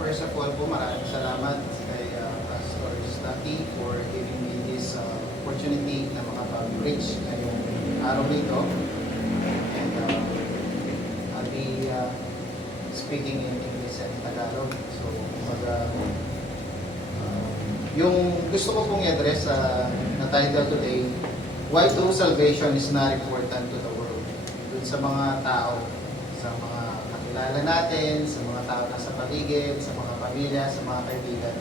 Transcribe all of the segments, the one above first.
First of all po, maraming salamat kay Pastor Stucky for giving me this opportunity na makapag-preach ngayong araw nito. And I'll be speaking in English and Tagalog. So, yung gusto ko pong i-address na title today, Why True Salvation is Not Important to the World. Dun sa mga tao, sa mga kakilala natin, sa mga tao na sa paligid, sa mga pamilya, sa mga kaibigan.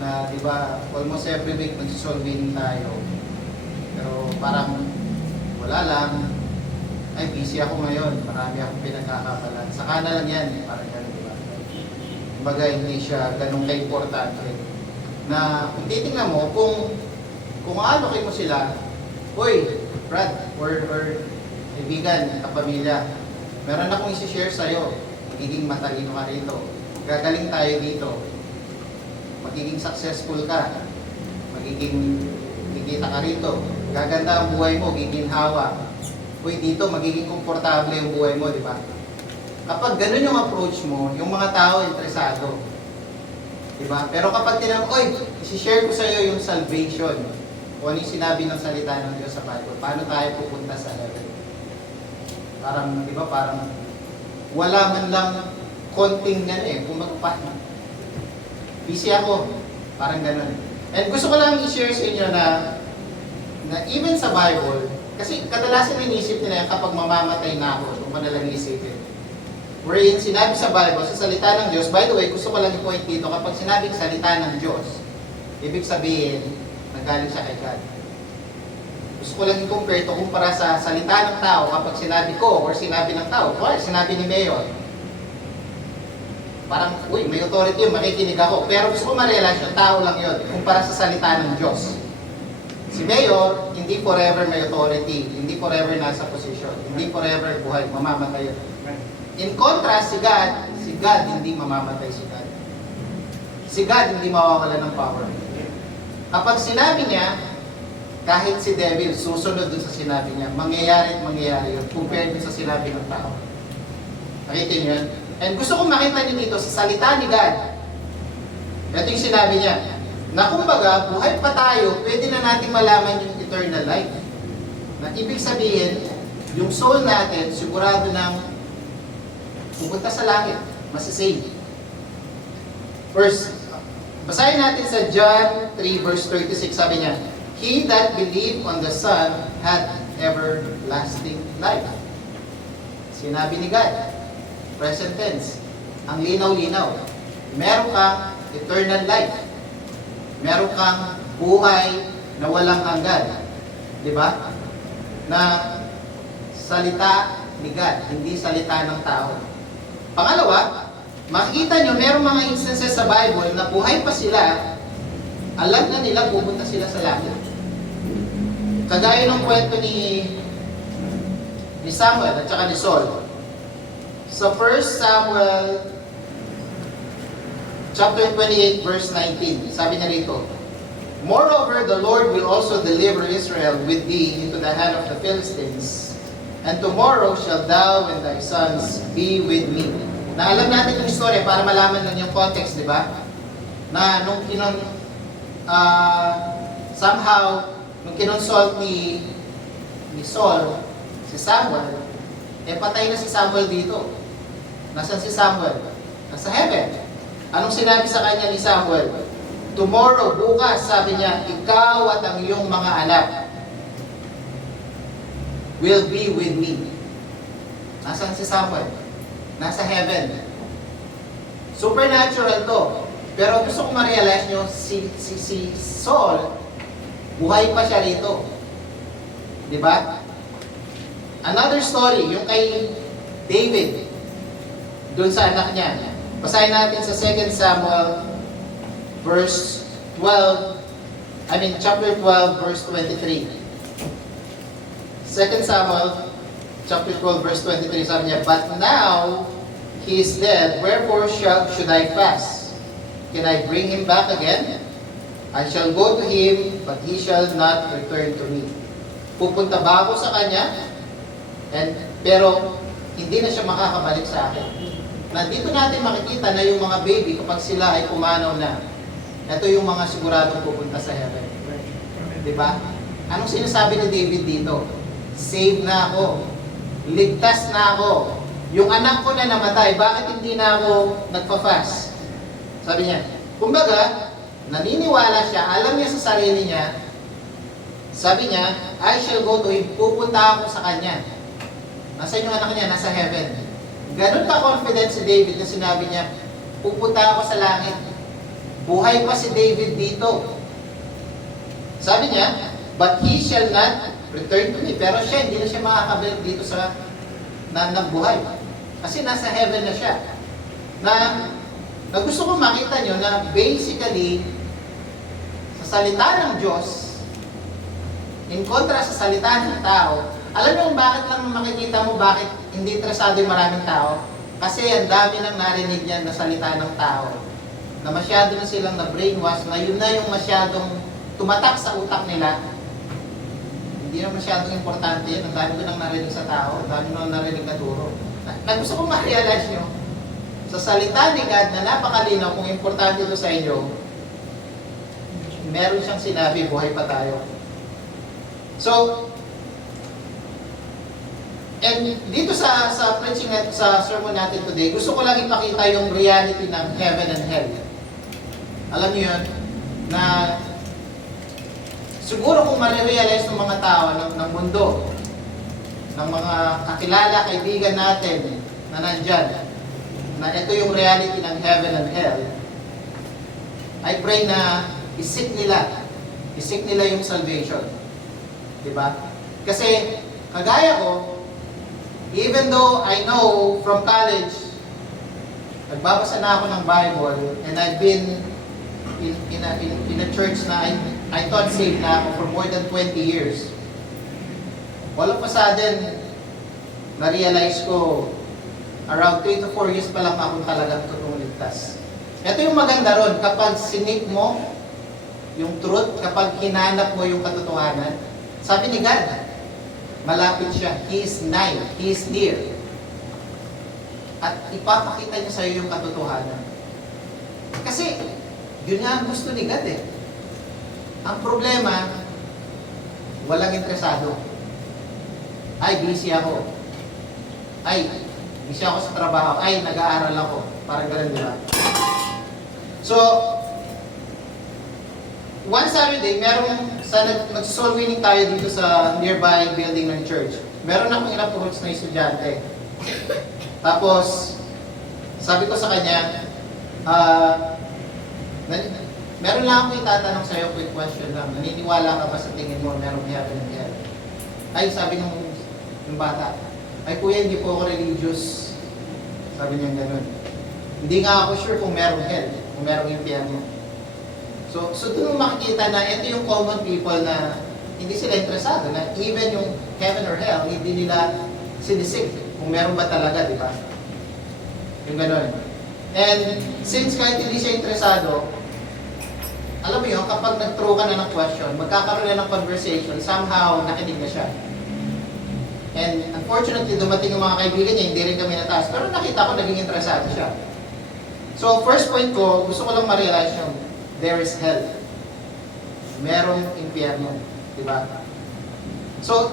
Na, di ba, almost every week nagsisolving tayo. Pero parang wala lang. Ay, busy ako ngayon. Marami akong pinagkakakalan. Saka na lang yan. Parang gano'n, di ba? Kumbaga, hindi siya ganun ka-importante. Na kung titingnan mo, kung allocate mo sila, Uy, Brad, or kaibigan, kapamilya, meron akong isi-share sa'yo. Magiging matalino ka rito. Gagaling tayo dito. Magiging successful ka. Magiging kikita ka rito. Gaganda ang buhay mo, giginhawa. Uy, dito, magiging komportable yung buhay mo, di ba? Kapag ganun yung approach mo, yung mga tao interesado. Di ba? Pero kapag tinanong, Uy, isi-share ko sa'yo yung salvation. O ano yung sinabi ng salita ng Diyos sa Bible, paano tayo pupunta sa heaven? Parang, di ba, parang wala man lang konting kung magpaano. Busy ako, parang ganun. And gusto ko lang i-share sa inyo na even sa Bible, kasi kadalasan inisip nila kapag mamamatay na ako, kung manalang isipin. Wherein sinabi sa Bible, sa salita ng Diyos, by the way, gusto ko lang i-point dito, kapag sinabing salita ng Diyos, ibig sabihin, nanggaling siya kay God. Gusto ko lang i-compare ito kumpara sa salita ng tao kapag sinabi ko or sinabi ng tao, or sinabi ni Mayor. Parang, uy, may authority yun, makikinig ako. Pero gusto ko ma-realize yung tao lang yun kumpara sa salita ng Diyos. Si Mayor, hindi forever may authority, hindi forever nasa position, hindi forever buhay, mamamatay yun. In contrast, si God hindi mamamatay si God. Si God hindi mawawala ng power. Kapag sinabi niya, kahit si devil, susunod dun sa sinabi niya, mangyayari at mangyayari yun, compared dun sa sinabi ng tao. Nakita niyo yun? And gusto kong makita niyo dito, sa salita ni God, ito yung sinabi niya, na kumbaga, buhay pa tayo, pwede na natin malaman yung eternal life. Na ibig sabihin, yung soul natin, sigurado nang pupunta sa langit, masisave. First, basahin natin sa John 3 verse 36, sabi niya, He that believed on the Son had everlasting life. Sinabi ni God, present tense, ang linaw-linaw. Meron kang eternal life. Meron kang buhay na walang hanggan. Di ba? Na salita ni God, hindi salita ng tao. Pangalawa, makikita nyo, merong mga instances sa Bible na buhay pa sila, alam na nila pupunta sila sa langit. Kagaya ng kwento ni Samuel at saka ni Saul. Sa 1 Samuel chapter 28 verse 19, sabi niya rito, Moreover, the Lord will also deliver Israel with thee into the hand of the Philistines, and tomorrow shall thou and thy sons be with me. Na alam natin yung story para malaman lang yung context, di ba? Na nung nung kinonsult ni Saul, si Samuel, patay na si Samuel dito. Nasaan si Samuel? Nasa heaven. Anong sinabi sa kanya ni Samuel? Tomorrow, bukas, sabi niya, ikaw at ang iyong mga anak will be with me. Nasaan si Samuel? Nasa heaven. Supernatural to. Pero gusto kong ma-realize nyo, si Saul, buhay pa siya rito. Diba? Another story, yung kay David, dun sa anak niya. Basahin natin sa 2 Samuel, chapter 12, verse 23. 2 Samuel, chapter 12, verse 23, sabi niya, But now he is dead, wherefore should I fast? Can I bring him back again? I shall go to him, but he shall not return to me. Pupunta ba ako sa kanya? Pero hindi na siya makakabalik sa akin. na dito natin makikita na yung mga baby kapag sila ay pumanaw na, ito yung mga siguradong pupunta sa heaven. Di ba? Anong sinasabi ni David dito? Save na ako. Ligtas na ako. Yung anak ko na namatay, bakit hindi na ako nagpa-fast? Sabi niya, kumbaga, naniniwala siya, alam niya sa sarili niya, sabi niya, I shall go to him, pupunta ako sa kanya. Nasaan yung anak niya? Nasa heaven. Ganun ka confident si David na sinabi niya, pupunta ako sa langit. Buhay pa si David dito. Sabi niya, but he shall not return to me. Pero siya, hindi na siya makakabalik dito sa nagbuhay. Kasi nasa heaven na siya. Na gusto ko makita nyo na basically, sa salita ng Diyos, in kontra sa salita ng tao, alam niyo kung bakit lang makikita mo bakit hindi interesado yung maraming tao? Kasi ang dami nang narinig niyan na salita ng tao. Na masyado na silang na-brainwash, na yun na yung masyadong tumatak sa utak nila. Hindi na masyadong importante yun. Ang dami ko nang narinig sa tao, ang dami nang narinig na turo. Na gusto kong ma-realize nyo, sa salita ni God na napakalinaw kung importante ito sa inyo, meron siyang sinabi, buhay pa tayo. So, and dito sa preaching sa sermon natin today, gusto ko lang ipakita yung reality ng heaven and hell. Alam niyo yun, na siguro kung marirealize ng mga tao ng mundo, ng mga kakilala, kaibigan natin na nandyan, na ito yung reality ng heaven and hell, I pray na isik nila yung salvation. Diba? Kasi, kagaya ko, even though I know from college, nagbabasa na ako ng Bible, and I've been in a church na I thought saved na ako for more than 20 years. All of a sudden, na-realize ko, around 3 to 4 years pa lang ako talagang totoong ligtas. Ito yung maganda ron, kapag sinik mo yung truth, kapag hinanap mo yung katotohanan, sabi ni God, malapit siya. He is nigh. He is near. At ipapakita niya sa iyo yung katotohanan. Kasi, yun nga ang gusto ni God eh. Ang problema, walang interesado. Ay, busy ako. Ay, busy ako sa trabaho. Ay, nag-aaral ako. Parang ganun, di ba? So, one Saturday, nag-soul winning tayo dito sa nearby building ng church. Meron akong in-approach na estudyante. Tapos, sabi ko sa kanya, meron lang akong itatanong sa'yo, quick question lang. Naniniwala ka ba sa tingin mo merong heaven and hell? Ay, sabi ng bata, ay kuya, hindi po ako religious. Sabi niya gano'n. Hindi nga ako sure kung merong hell, kung merong impyerno. So doon mo makikita na ito yung common people na hindi sila interesado, na even yung heaven or hell, hindi nila sinisik kung meron ba talaga, di ba? Yung gano'n. And since kahit hindi siya interesado, alam mo yun, kapag nag-throw ka na ng question, magkakaroon na ng conversation, somehow nakinig na siya. And unfortunately, dumating yung mga kaibigan niya, hindi rin kami nataas. Pero nakita ko, naging interesado siya. So first point ko, gusto ko lang ma-realize yung there is hell. Merong impyerno. Diba? So,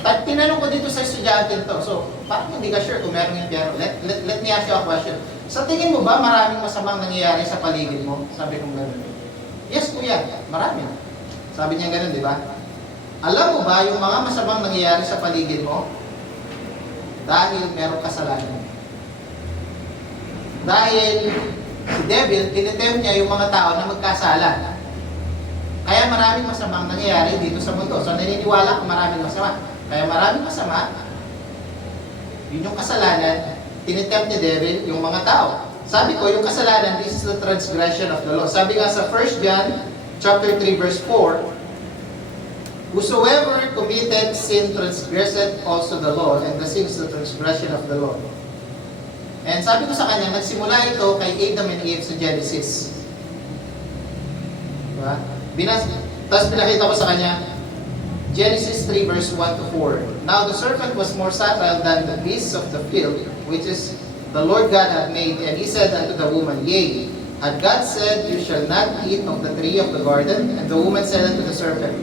tinanong ko dito sa estudyante to. So, parang hindi ka sure kung merong impyerno. Let me ask you a question. Sa tingin mo ba maraming masamang nangyayari sa paligid mo? Sabi kong gano'n. Yes, kuya. Marami. Sabi niya gano'n, di ba? Alam mo ba yung mga masamang nangyayari sa paligid mo? Dahil merong kasalanan. Dahil si devil, tinitempt niya yung mga tao na magkasala. Kaya maraming masamang nangyayari dito sa mundo. So naniniwala kung maraming masama. Kaya maraming masama, yun yung kasalanan, tinitempt ni devil yung mga tao. Sabi ko, yung kasalanan, this is the transgression of the law. Sabi nga sa 1 John chapter 3 verse 4, whosoever committed sin transgresseth also the law, and the sin is the transgression of the law. And sabi ko sa kanya, nagsimula ito kay Adam and Eve sa Genesis. Diba? Tapos pinakita ko sa kanya, Genesis 3 verse 1 to 4. Now the serpent was more subtle than the beasts of the field, which is the Lord God had made. And he said unto the woman, Yea, had God said, You shall not eat of the tree of the garden? And the woman said unto the serpent,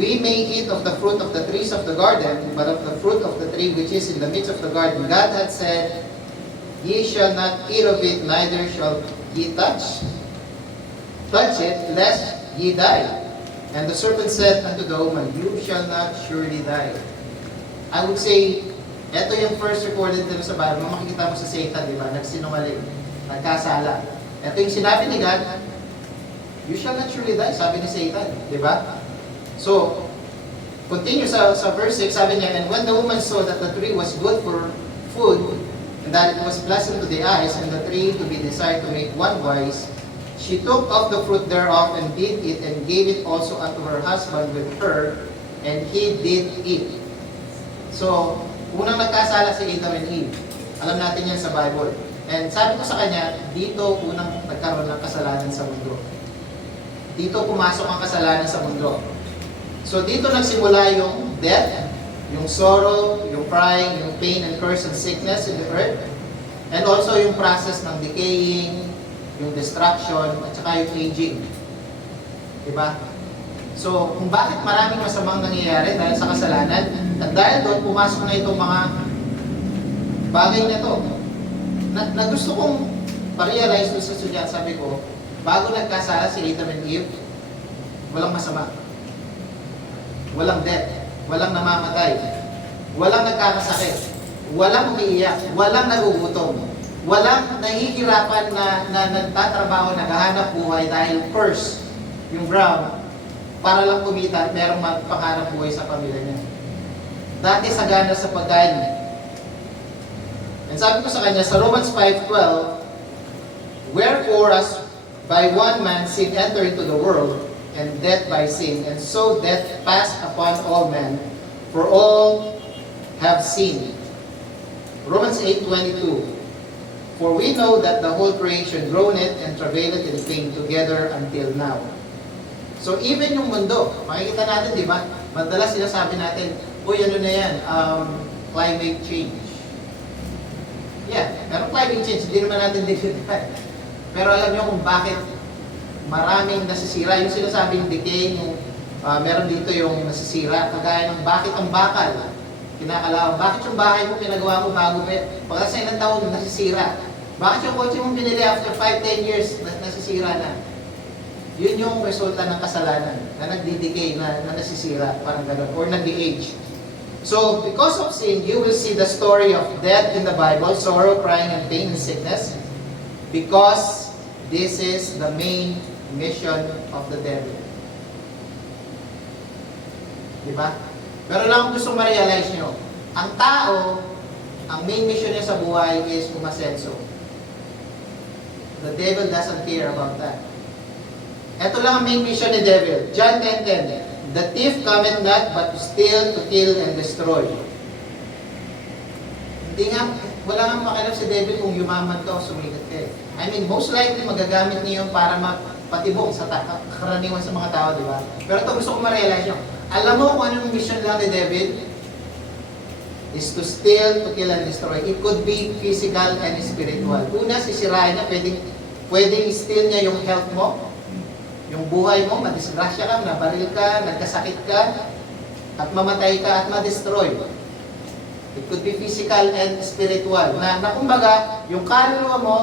We may eat of the fruit of the trees of the garden, but of the fruit of the tree which is in the midst of the garden, God had said, Ye shall not eat of it, neither shall ye touch it, lest ye die. And the serpent said unto the woman, You shall not surely die. I would say, ito yung first recorded dito sa Bible. Makikita mo sa Satan, di ba? Nagsinungaling, nagkasala. Ito yung sinabi ni God, You shall not surely die, sabi ni Satan, di ba? So, continue sa verse 6, sabi niya, And when the woman saw that the tree was good for food, and that it was pleasant to the eyes, and the tree to be desired to make one wise, she took of the fruit thereof, and did eat, and gave it also unto her husband with her, and he did eat. So, unang nagkasala si Adam and Eve. Alam natin yan sa Bible. And sabi ko sa kanya, dito unang nagkaroon ng kasalanan sa mundo. Dito pumasok ang kasalanan sa mundo. So, dito nagsimula yung death, yung sorrow, yung crying, yung pain and curse and sickness in the earth. And also yung process ng decaying, yung destruction, at saka yung aging. Diba? So, kung bakit maraming masamang nangyayari dahil sa kasalanan, at dahil doon, pumasok na itong mga bagay na to. Na gusto kong pa-realize doon sa student, sabi ko, bago nagkasala si Adam and Eve, walang masama. Walang death. Walang namamatay. Walang nagkakasakit. Walang umiiyak. Walang nagugutom. Walang nahihirapan na nagtatrabaho, naghahanap buhay dahil curse yung ground para lang kumita at merong magpangarap buhay sa pamilya niya. Dati sagana sa pagkain. And sabi ko sa kanya, sa Romans 5:12, Wherefore as by one man sin entered into the world, and death by sin, and so death passed upon all men, for all have sinned. Romans 8:22, For we know that the whole creation groaneth and travaileth in pain together until now. So even yung mundo, makikita natin, di ba? Madalas sinasabi natin, uy, ano na yan, climate change. Yeah, pero climate change, hindi naman natin dinidaan. Pero alam niyo kung bakit maraming nasisira. Yung sinasabing decay, yung, meron dito yung nasisira, kagaya ng bakit ang bakal, kinakalawang. Bakit yung bahay mo pinagawa mo bago, pagka sa ilang taon, nasisira. Bakit yung kotse mo pinili after 5-10 years, nasisira na. Yun yung resulta ng kasalanan, na nagdi-decay, na nasisira, parang gano'n, or nagdi-age. So, because of sin, you will see the story of death in the Bible, sorrow, crying, and pain and sickness, because this is the main mission of the devil. Diba? Pero lang gusto ma-realize nyo, ang tao, ang main mission niya sa buhay is umasenso. The devil doesn't care about that. Ito lang ang main mission ni devil. John 10:10, The thief cometh not but to steal, to kill, and destroy. Hindi nga, wala nga makialam si devil kung yumaman ka o sumikat ka. I mean, most likely magagamit niyo yun para mapatibong sa karaniwan sa mga tao, di ba? Pero ito gusto ko ma-realize nyo. Alam mo kung anong mission lang ni devil? Is to steal, to kill, and destroy. It could be physical and spiritual. Una, sisirain niya, pwedeng steal niya yung health mo, yung buhay mo, madisgrasya ka, nabaril ka, nagkasakit ka, at mamatay ka at ma-destroy. It could be physical and spiritual. Na kumbaga, yung kaluluwa mo,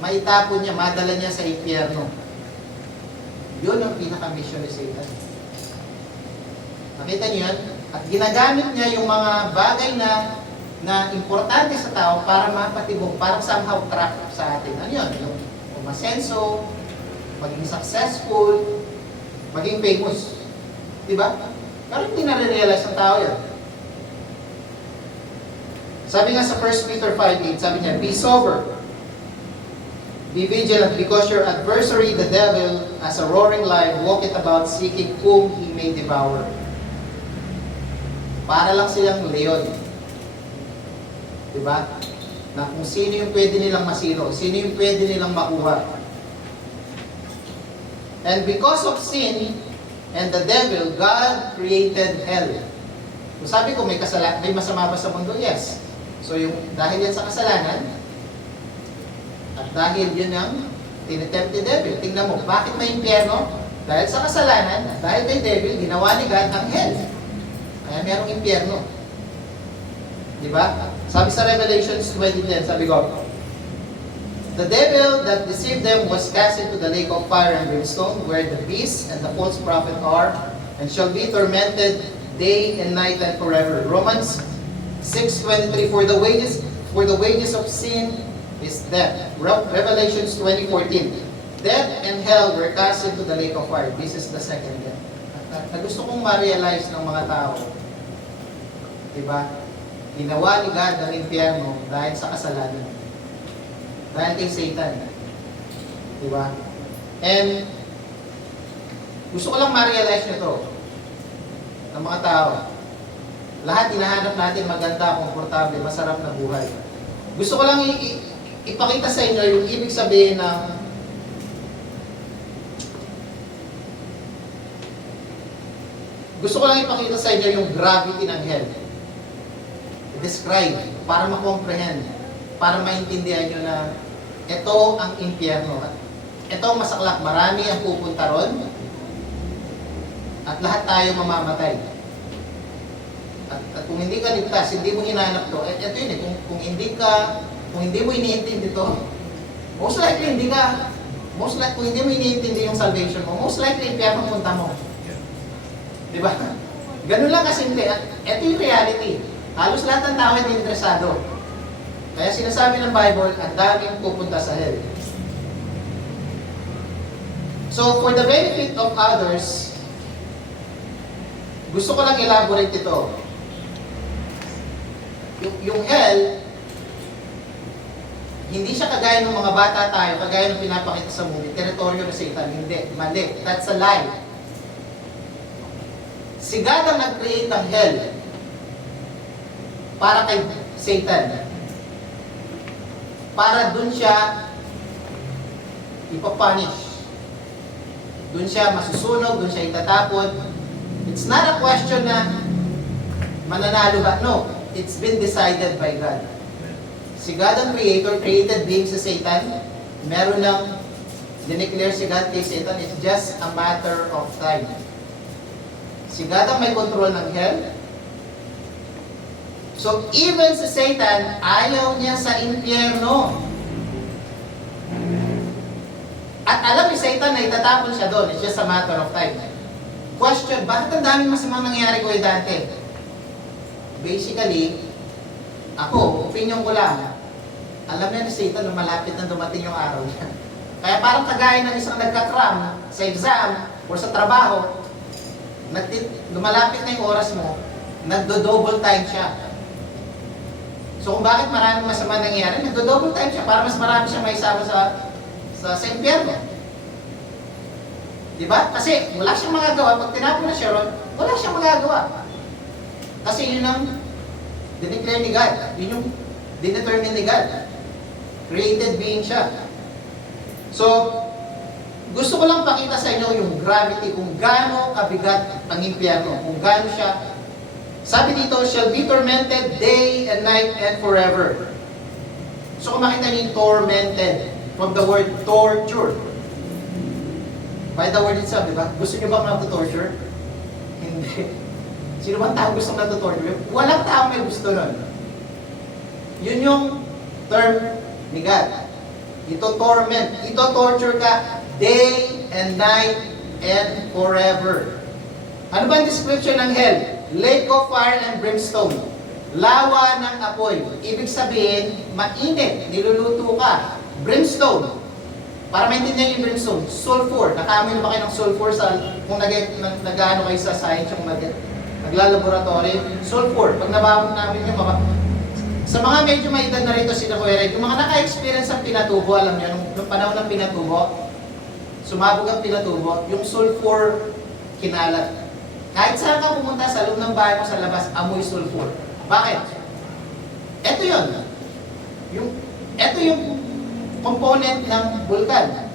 maitapon niya, madala niya sa impyerno. Yun ang pinaka-mission ni Satan. Nakita niyo yan? At ginagamit niya yung mga bagay na importante sa tao para mapatibong, parang somehow trap sa atin. Ano yun? Yung umasenso, maging successful, maging famous. Diba? Pero hindi na-realize ng tao yan. Sabi nga sa 1 Peter 5:8, sabi niya, Be sober, be vigilant, because your adversary, the devil, as a roaring lion, walketh about seeking whom he may devour. Para lang silang leon. Diba? Na kung sino yung pwede nilang masiro, sino yung pwede nilang makuha. And because of sin and the devil, God created hell. Kung sabi ko may masama ba sa mundo? Yes. So dahil yan sa kasalanan, at dahil yun ang tinitempt ni devil. Tingnan mo, bakit may impyerno? Dahil sa kasalanan, dahil kay devil, ginawa ni God ang hell. Kaya merong impyerno. Di ba? Sabi sa Revelations 20:10, sabi ko, the devil that deceived them was cast into the lake of fire and brimstone, where the beast and the false prophet are, and shall be tormented day and night and forever. Romans 6:23, for the wages of sin is death. Revelations 20:14, death and hell were cast into the lake of fire. This is the second death. Na gusto kong ma-realize ng mga tao, diba? Ginawa ni God ang impyerno dahil sa kasalanan. Dahil kay Satan. Diba? And gusto ko lang ma-realize nito ng mga tao. Lahat hinahanap natin maganda, komportable, masarap na buhay. Gusto ko lang ipakita sa inyo yung ibig sabihin ng gusto ko lang ipakita sa inyo yung gravity ng hell. I-describe para ma-comprehend, para maintindihan nyo na ito ang impyerno. Ito ang masaklap, marami ang pupunta ron at lahat tayo mamamatay. At kung hindi ka ligtas, hindi mo hinanap to, ito yun eh, kung hindi mo iniintindi to, most likely kung hindi mo iniintindi yung salvation mo, most likely impyerno punta mo. Di ba? Ganun lang kasimple. At ito yung reality. Halos lahat ng tao hindi interesado. Kaya sinasabi ng Bible, ang daming pupunta sa hell. So, for the benefit of others, gusto ko lang elaborate ito. Yung hell, hindi siya kagaya ng mga bata tayo, kagaya ng pinapakita sa movie, teritoryo na Satan. Hindi. Mali. That's a lie. Si God ang nag-create ng hell para kay Satan. Para dun siya ipapunish. Dun siya masusunog, dun siya itatapon. It's not a question na mananalo ba? No. It's been decided by God. Si God ang creator, created being si Satan. Meron ng dineclare si God kay Satan. It's just a matter of time. Si God ang may control ng hell. So, even si Satan, ayaw niya sa impyerno. At alam ni Satan na itatapon siya doon. It's just a matter of time. Question, bakit ang daming masamang nangyari ko dati? Basically, ako, opinion ko lang, alam niya ni Satan na malapit na dumating yung araw niya. Kaya parang kagaya ng isang nagka-cram sa exam o sa trabaho, lumalapit na yung oras mo, nagdo-double time siya. So kung bakit maraming masama nangyayari, nagdo-double time siya para mas marami siya maisama sa impyerno. Diba? Kasi wala siyang magagawa. Pag tinapon na siya ron, wala siyang magagawa. Kasi yun ang dineclare ni God. Yun yung dinetermine ni God. Created being siya. So, gusto ko lang pakita sa inyo yung gravity, kung gaano kabigat ang impyerno, kung gaano siya. Sabi dito, shall be tormented day and night and forever. So kung makita niyo yung tormented, from the word torture. By the word itself, di ba? Gusto niyo ba mag-torture? Hindi. Sino bang tao gusto mag-torture? Walang tao may gusto nun. Yun yung term ni God. Ito torment. Ito torture ka day and night and forever. Ano ba ang description ng hell? Lake of fire and brimstone. Lawa ng apoy. Ibig sabihin, mainit. Niluluto ka. Brimstone. Para maintindihan yung brimstone, sulfur. Nakaamoy na ba kayo ng sulfur kung nag-ano kayo sa science, yung naglalaboratory? Sulfur. Pag nabawag namin yung sa mga medyo may edad na rito sila Kuya Red, yung mga naka-experience ng pinatubo, alam niyo, nung panahon ng pinatubo, sumabog ang pinatubo, yung sulfur kinalat. Kahit saan ka pumunta sa loob ng bahay mo sa labas, amoy sulfur. Bakit? Ito yun. Ito yung component ng vulkan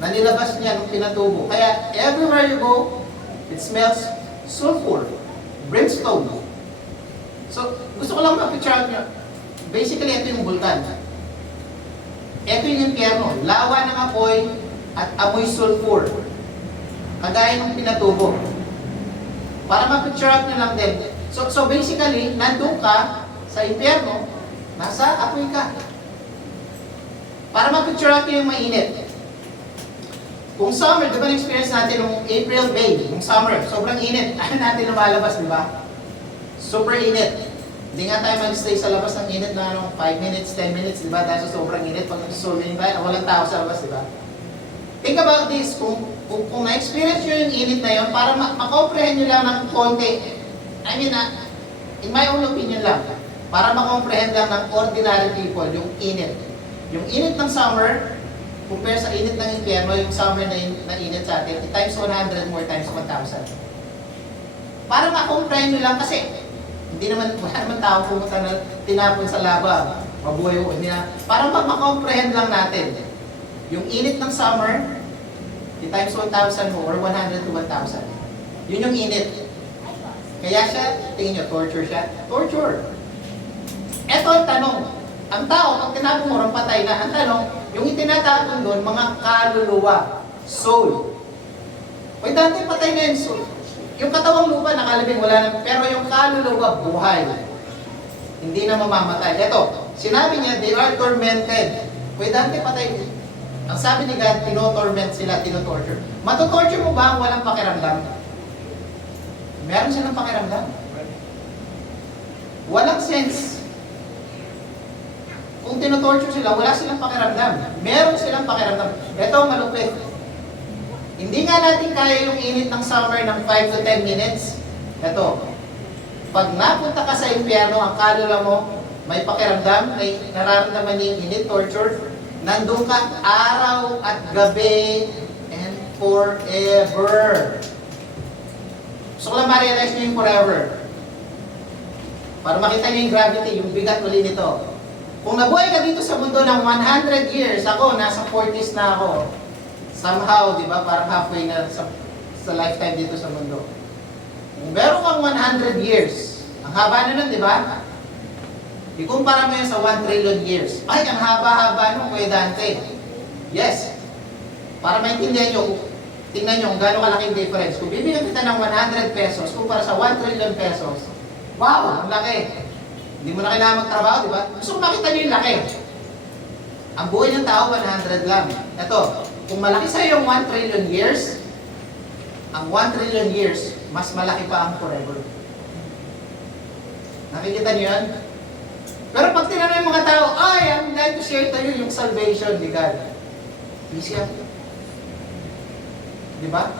na nilabas niya nung pinatubo. Kaya everywhere you go, it smells sulfur, brimstone. So, gusto ko lang ma-picture nyo. basically, ito yung bulkan. Ito yung impyerno. Lawa ng apoy at amoy sulfur. Kagaya ng pinatubo. Para ma-picture out nyo lang din. So basically, nandun ka sa impyerno, nasa apoy ka. Para ma-picture out nyo yung mainit. Kung summer, di ba na-experience natin nung April, May, yung summer, sobrang init. Ano natin lumalabas, di ba? Super init. Hindi nga tayo mag-stay sa labas ng init na 5 minutes, 10 minutes, di ba? Dahil sa sobrang init, pag nag-solving tayo, walang tao sa labas, di ba? Think about this, kung na-experience nyo yung init na yun, para makomprehend nyo lang ng konti, I mean, in my own opinion lang, para makomprehend lang ng ordinary people yung init. Yung init ng summer, compare sa init ng impyerno, yung summer na init sa atin, times 100 more times 1,000. Para makomprehend nyo lang kasi, wala naman tao pumunta na tinapon sa laba, mabuhay o niya. Para makomprehend lang natin, yung init ng summer, times 1,000 mo, or 100 to 1,000. Yun yung init. Kaya siya, tingin nyo, torture siya? Torture. Eto ang tanong. Ang tao, pag tinapon mo, patay na. Ang tanong, yung itinatapon doon, mga kaluluwa, soul. Uy, dati patay na yung soul. Yung katawang lupa, nakalibing, wala na. Pero yung kaluluwa, buhay. Hindi na mamamatay. Eto, sinabi niya, they are tormented. Uy, dati patay. Ang sabi ni God, tinotorment sila, tinotorture. Matotorture mo ba ang walang pakiramdam? Meron silang pakiramdam. Walang sense. Kung tinotorture sila, wala silang pakiramdam. Meron silang pakiramdam. Ito ang malupit. Hindi nga natin kaya yung init ng summer ng 5 to 10 minutes. Ito. Pag napunta ka sa impyerno, ang kaluluwa mo, may pakiramdam, may nararamdaman yung init, torture, nandun ka araw at gabi and forever. So kung ma-realize nyo yung forever, para makita nyo yung gravity, yung bigat uli nito. Kung nabuhay ka dito sa mundo ng 100 years, ako, nasa 40s na ako. Somehow, di ba, parang halfway na sa lifetime dito sa mundo. Kung meron kang 100 years, ang haba na nun, di ba? Ikumpara mo yun sa 1 trillion years. Ay, ang haba-haba nung Kuya Dante. Yes. Para maintindihan nyo, tingnan nyo kung gano'ng kalaking difference. Kung bibigyan kita ng 100 pesos, kumpara sa 1 trillion pesos, wow, ang laki. Hindi mo na kailangan magtrabaho, di ba? Gusto ko makita nyo yung laki. Ang buhay ng tao, 100 lang. Ito, kung malaki sa'yo yung 1 trillion years, ang 1 trillion years, mas malaki pa ang forever. Nakikita nyo yan? Pero pag tinanong yung mga tao, ay, I'm glad to share to you yung salvation ni God. Easy yan. Di ba?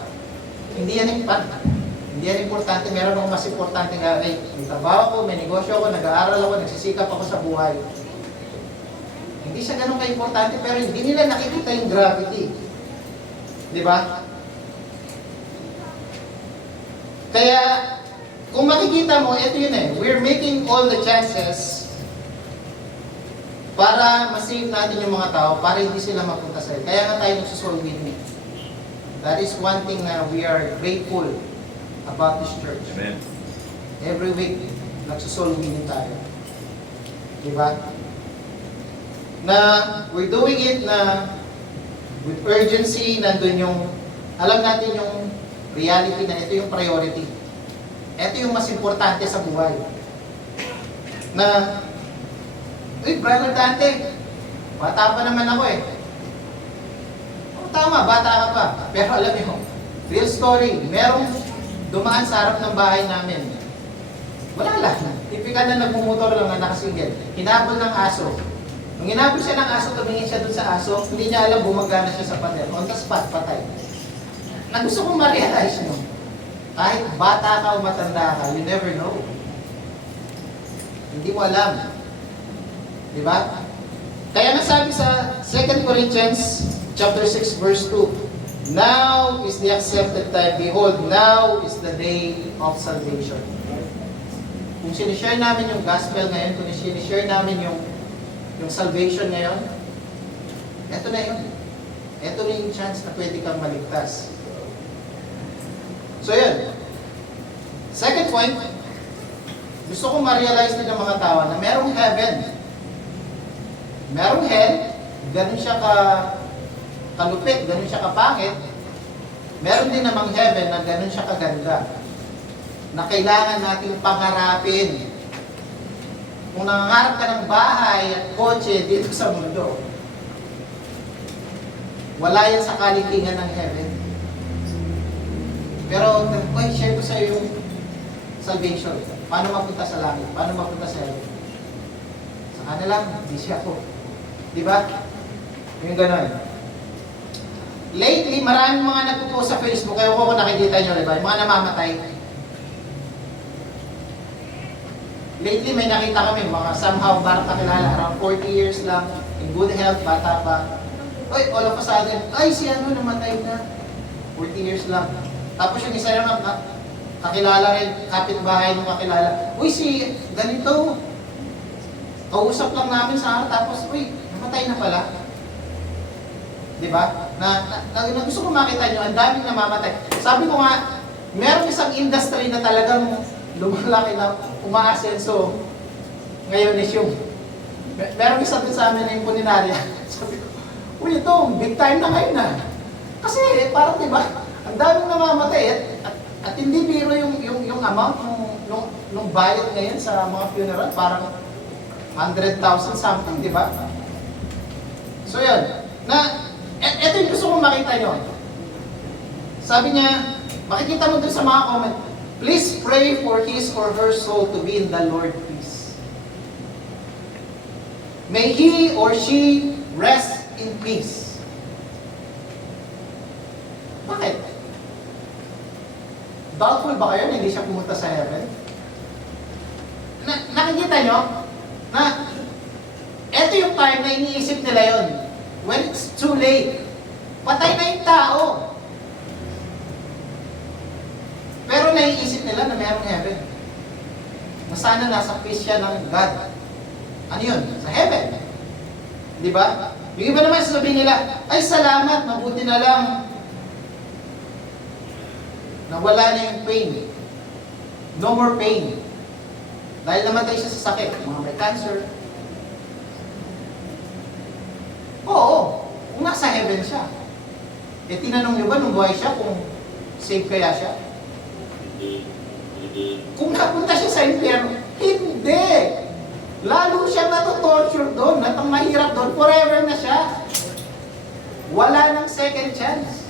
Hindi yan importante. Meron akong mas importante nga, may trabaho ko, may negosyo ako, nag-aaral ako, nagsisikap ako sa buhay. Hindi siya ganun ka-importante, pero hindi nila nakikita yung gravity. Di ba? Kaya, kung makikita mo, ito yun eh, we're making all the chances para masave natin yung mga tao, para hindi sila mapunta sa'yo. Kaya nga tayo nagsusoul winning. That is one thing na we are grateful about this church. Amen. Every week, nagsusoul winning tayo. Diba? Na we're doing it na with urgency, nandun yung, alam natin yung reality na ito yung priority. Ito yung mas importante sa buhay. Na, Brother Dante, bata pa naman ako eh. Tama, bata ka pa. Pero alam niyo, real story, merong dumaan sa harap ng bahay namin. Wala lang. Tipikal na nagmumotor lang na nakasingle. Hinabol ng aso. Nung hinabol siya ng aso, tumingin siya dun sa aso, hindi niya alam, bumagana siya sa pader. On the spot, patay. Na gusto kong ma-realize nyo, kahit bata ka o matanda ka, you never know. Hindi mo alam. Diba? Kaya nasabi sa 2 Corinthians chapter 6 verse 2, now is the accepted time. Behold, now is the day of salvation. Kung sinishare namin yung gospel ngayon, kung sinishare namin yung salvation ngayon, eto na yun. Eto na yung chance na pwede kang maligtas. So yun. Second point, gusto kong ma-realize din ng mga tao na merong heaven. merong hell, ganun siya kalupit, ganun siya kapangit. Meron din namang heaven na ganun siya kaganda, na kailangan nating pangarapin. Kung nangangarap ka ng bahay at kotse dito sa mundo, wala yan sa kalikingan ng heaven. Pero, share ko sa iyo yung salvation. Paano mapunta sa langit? Paano mapunta sa heaven? Sa kanila, busy ako. Di ba? Yung gano'n. Lately, maraming mga nagpo-post sa Facebook, kayo ko kung nakikita nyo, diba? Yung mga namamatay. Lately, may nakita kami, mga somehow, parang kakilala, around 40 years lang, in good health, bata pa. Oy, all of a sudden, ay, si ano, namatay na. 40 years lang. Tapos yung isa naman, kakilala rin, kapitbahay ng kakilala. Uy, si ganito, kausap lang namin sa araw, tapos, uy, namatay na pala. Diba? Na gusto ko makita nyo, ang daming namamatay. Sabi ko nga, meron isang industry na talagang lumalaki na umaasenso ngayon is yung meron isa din sa amin na yung puninarya. Sabi ko, uy, ito, big time na ngayon na. Kasi parang diba, ang daming namamatay at hindi biro yung amount nung bayad ngayon sa mga funeral, parang 100,000 something, diba? So yun, ito yung gusto kong makita nyo. Sabi niya, makikita mo dun sa mga comment, please pray for his or her soul to be in the Lord peace. May he or she rest in peace. Bakit? Doubtful ba kayo na hindi siya pumunta sa heaven? Nakikita nyo na ito yung time na iniisip nila yon. When it's too late, patay na yung tao. Pero naiisip nila na mayroong heaven. Na sana nasa peace siya ng God. Ano yun? Sa heaven. Di ba? Yung iba naman sasabihin nila, ay salamat, mabuti na lang. Nawala na yung pain. No more pain. Dahil namatay siya sa sakit. Mga may cancer. Oo, kung nasa heaven siya. Eh, tinanong niyo ba nung buhay siya kung safe kaya siya? Kung napunta siya sa impyerno, hindi! Lalo siyang natotorture doon, at ang mahirap doon, forever na siya. Wala nang second chance.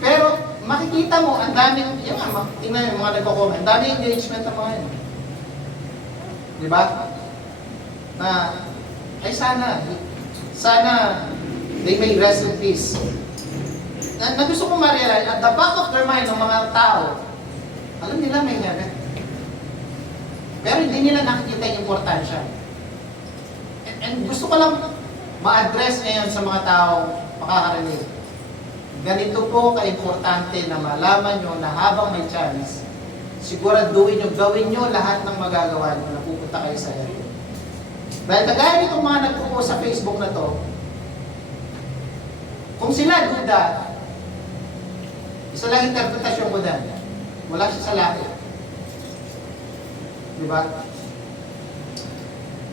Pero, makikita mo, ang daming, yung tingnan yung mga nagko-comment, ang daming engagement ng mga yun. Diba? Na, ay sana they may rest in peace. Na gusto kong ma-realize, at the back of their mind ng mga tao, alam nila may heaven. Pero hindi nila nakikita yung importansya. And gusto ko lang ma-address ngayon sa mga tao makakarinig. Ganito po ka-importante na malaman nyo na habang may chance, siguraduhin nyo, gawin nyo lahat ng magagawa nyo na pupunta kayo sa heaven. Dahil kagaya nitong mga nagpo-post sa Facebook na to, kung sila duda, isa lang interpretasyon ko dyan, wala siya sa langit. Diba?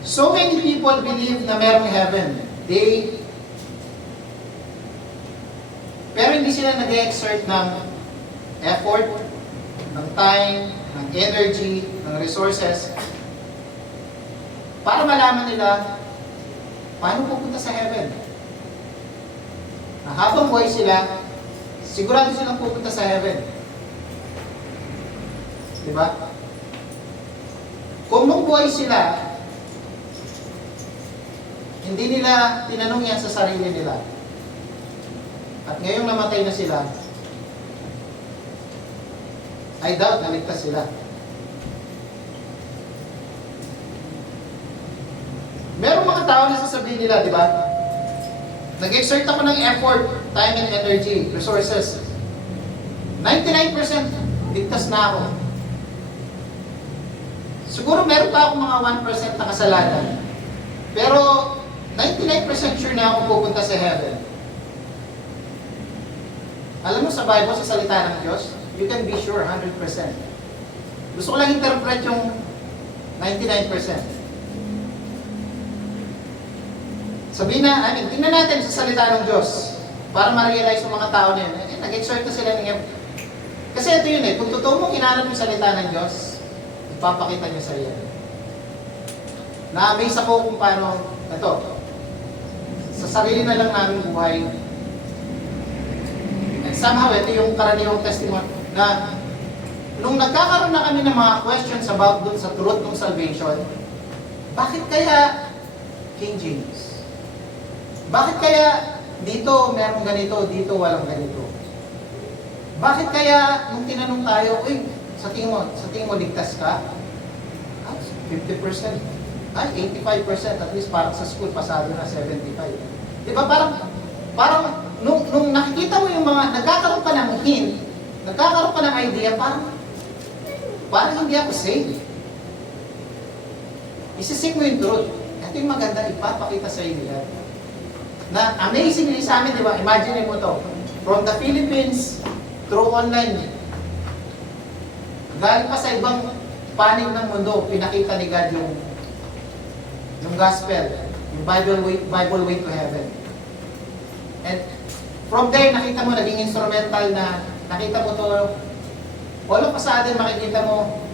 So many people believe na merong heaven. Pero hindi sila nag-exert ng effort, ng time, ng energy, ng resources, para malaman nila paano pupunta sa heaven. Na habang buhay sila, sigurado silang pupunta sa heaven. Diba? Kung nung buhay sila, hindi nila tinanong yan sa sarili nila. At ngayong namatay na sila, I doubt na ligtas sila. Merong mga tao na sasabihin nila, di ba? Nag-exert ako ng effort, time and energy, resources. 99% ligtas na ako. Siguro meron pa akong mga 1% na kasalanan. Pero 99% sure na ako pupunta sa heaven. Alam mo sa Bible, sa salita ng Diyos, you can be sure 100%. Gusto ko lang interpret yung 99%. Sabihin na, tingnan natin sa salita ng Diyos para ma-realize ng mga tao na yun. Nag-exhort na sila ng kasi ito yun kung totoo mong hinanap yung salita ng Diyos, ipapakita niya sa iyo. Na-amaze ako kung paano, ito, sa sarili na lang namin buhay, and somehow, ito yung karaniwang testimony, na nung nagkakaroon na kami ng mga questions about dun sa truth ng salvation, bakit kaya King James? Bakit kaya dito merong ganito, dito walang ganito? Bakit kaya nung tinanong tayo, sa tingin mo ligtas ka? 50%. 85%, at least parang sa school pasado na 75. Di ba parang nung nakikita mo yung mga, nagkakaroon ka ng hint, nagkakaroon ka ng idea, parang hindi ako safe. Isisik mo yung truth. Ito yung maganda, ipapakita sa iyo nila. Na amazingly sa amin, di ba? Imagine mo to. From the Philippines, through online, galing pa sa ibang panig ng mundo, pinakita ni God yung gospel, yung Bible way to heaven. And from there, nakita mo, naging instrumental na, nakita mo to, all of a sudden, makikita mo,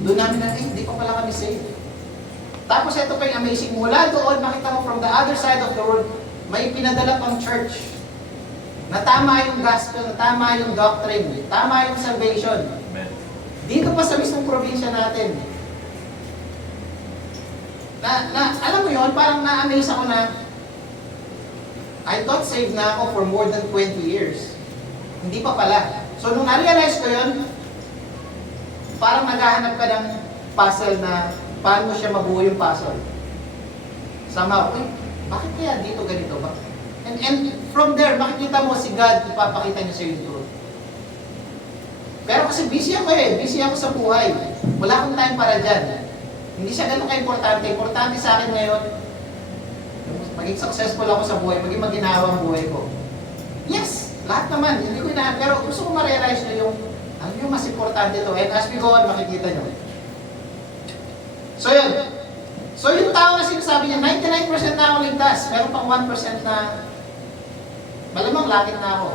doon namin na, hindi pa pala kami safe. Tapos ito pa yung amazing, mula doon, makita mo from the other side of the world, may pinadala pang church na tama yung gospel, na tama yung doctrine, tama yung salvation. Amen. Dito pa sa mismong probinsya natin. Alam mo yun, parang na-amaze ako na I thought saved na ako for more than 20 years. Hindi pa pala. So nung na-realize ko yun, parang naghahanap ka ng puzzle na paano mo siya mabuo yung puzzle. Somehow, bakit kaya dito ganito ba? And from there, makikita mo si God, ipapakita niya sa iyo yung truth. Pero kasi busy ako sa buhay. Wala akong time para dyan. Hindi siya ganun ka-importante. Importante sa akin ngayon, maging successful ako sa buhay, maging maginhawa ang buhay ko. Yes, lahat naman, hindi ko inahan. Pero gusto ko ma-realize nyo ano yung mas importante to. And as we go on, makikita nyo. So yun. So yung tao na sinasabi niya, 99% na ako ligtas. Meron pang 1% na malamang lakit na ako.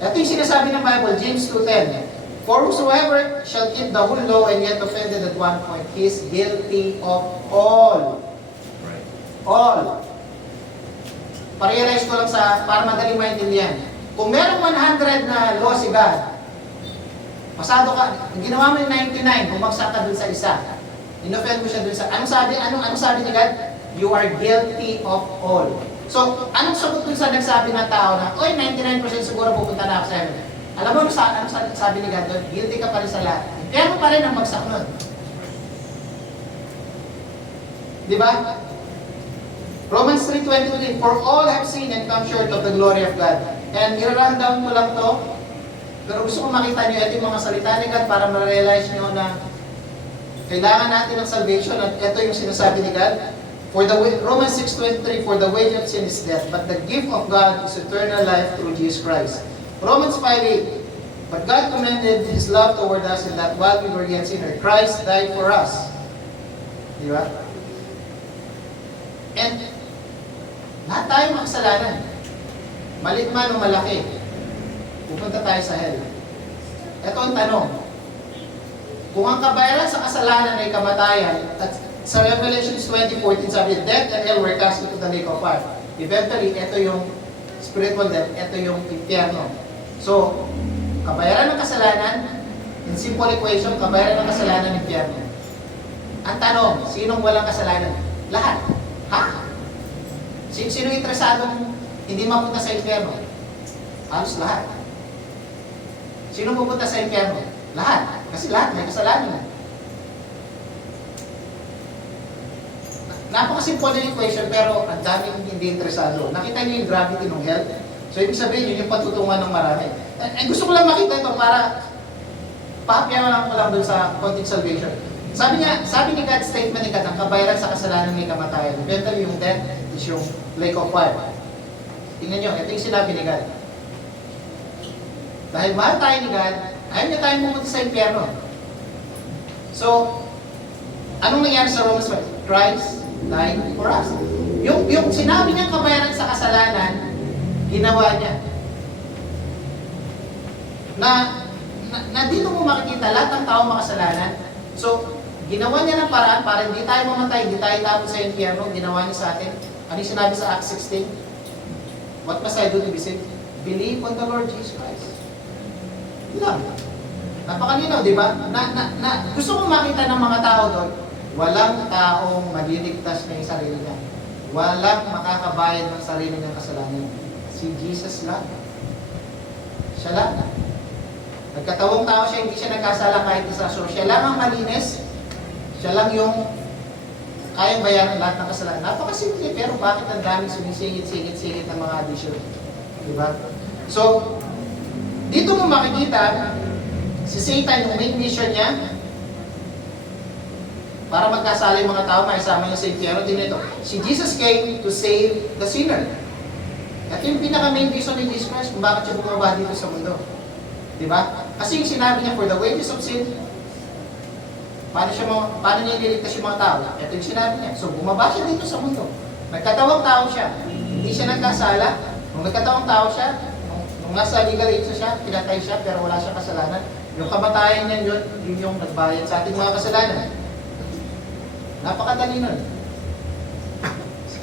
Ito yung sinasabi ng Bible, James 2:10. For whosoever shall keep the whole law and yet offended at one point, he is guilty of all. Right. All. Pare-realize ko lang para madaling maintindihan. Kung merong 100 na law si God, pasado ka, ginawa mo yung 99, bumagsak ka dun sa isa. Inoffend mo siya dun sa, anong sabi ni God? You are guilty of all. So, anong sagot dun sa nagsabi ng tao na, 99% siguro pupunta na ako sa heaven. Alam mo, anong sabi ni God doon? Guilty ka pa rin sa lahat. Kaya mo pa rin ang bagsak nun. Di ba? Romans 3:23, for all have sinned and come short of the glory of God. And i-run down ko lang to. Pero gusto ko makita nyo, ito yung mga salita ni God para ma-realize nyo na kailangan natin ng salvation at ito yung sinasabi ni God. Romans 6:23, for the wage of sin is death, but the gift of God is eternal life through Jesus Christ. Romans 5:8, but God commended His love toward us in that while we were yet sinners, Christ died for us. Di ba? And lahat tayo makasalanan. Malit man o malaki, pupunta tayo sa hell. Ito ang tanong. Kung ang kabayaran sa kasalanan ay kamatayan, at sa Revelation 20:14 sabi, death and hell were cast into the lake of fire. Eventually, ito yung spiritual death, ito yung impyerno. So, kabayaran ng kasalanan, in simple equation, kabayaran ng kasalanan, impyerno. Ang tanong, sinong walang kasalanan? Lahat. Ha? Sino interesadong hindi mapunta sa impyerno? Halos lahat. Sino pupunta sa impyerno? Lahat. Kasi lahat may kasalanan. Napakasimple yung equation pero ang daming hindi interesado. Nakita niyo yung gravity ng hell? So, ibig sabihin yun yung patutungan ng marami. Gusto ko lang makita ito para pahapyawan ko lang dun sa konting salvation. Sabi ni God, statement ni God, ang kabayaran sa kasalanan may kamatayan. Eventually, yung death is yung lake of fire. Tingnan nyo, ito yung sinabi ni God. Dahil mahal tayo ni God, ayaw niya tayong pumunta sa impyerno. So, anong nangyari sa Romans 5? Christ died for us. Yung sinabi niyang kabayaran sa kasalanan, ginawa niya. Na dito mo makikita lahat ng tao makasalanan. So, ginawa niya ng paraan para hindi tayo mamatay, hindi tayo tapos sa impyerno, ginawa niya sa atin. Ano yung sinabi sa Acts 16? What must I do to be saved? Believe on the Lord Jesus Christ. Lang. Napakalinaw, di ba? Gusto kong makita ng mga tao doon, walang taong maliligtas na yung sarili niya. Walang makakabayad ng sarili niyang kasalanan. Si Jesus lang. Siya lang. Nagkatawang tao siya, hindi siya nagkasala kahit isa. So, siya lang ang malinis. Siya lang yung kayang bayaran lahat ng kasalanan. Napakasimple, pero bakit ang daming sumisingit-singit-singit ng mga addition? Diba? So, dito mo makikita, si Satan, yung main mission niya, para magkasala yung mga tao, maisama niya sa impyerno. Din ito, si Jesus came to save the sinner. At yung pinaka-main reason ni Jesus Christ kung bakit siya bumaba dito sa mundo. Diba? Kasi yung sinabi niya, for the wages of sin, paano niya ililigtas yung mga tao? Ito yung sinabi niya. So, bumaba siya dito sa mundo. Nagkatawang tao siya. Hindi siya nagkasala. Nung nagkatawang tao siya, nung nasa legal age siya, pinatay siya, pero wala siyang kasalanan. Yung kamatayan niya yun yung nagbayad sa ating mga kasalanan. Napakadali nun.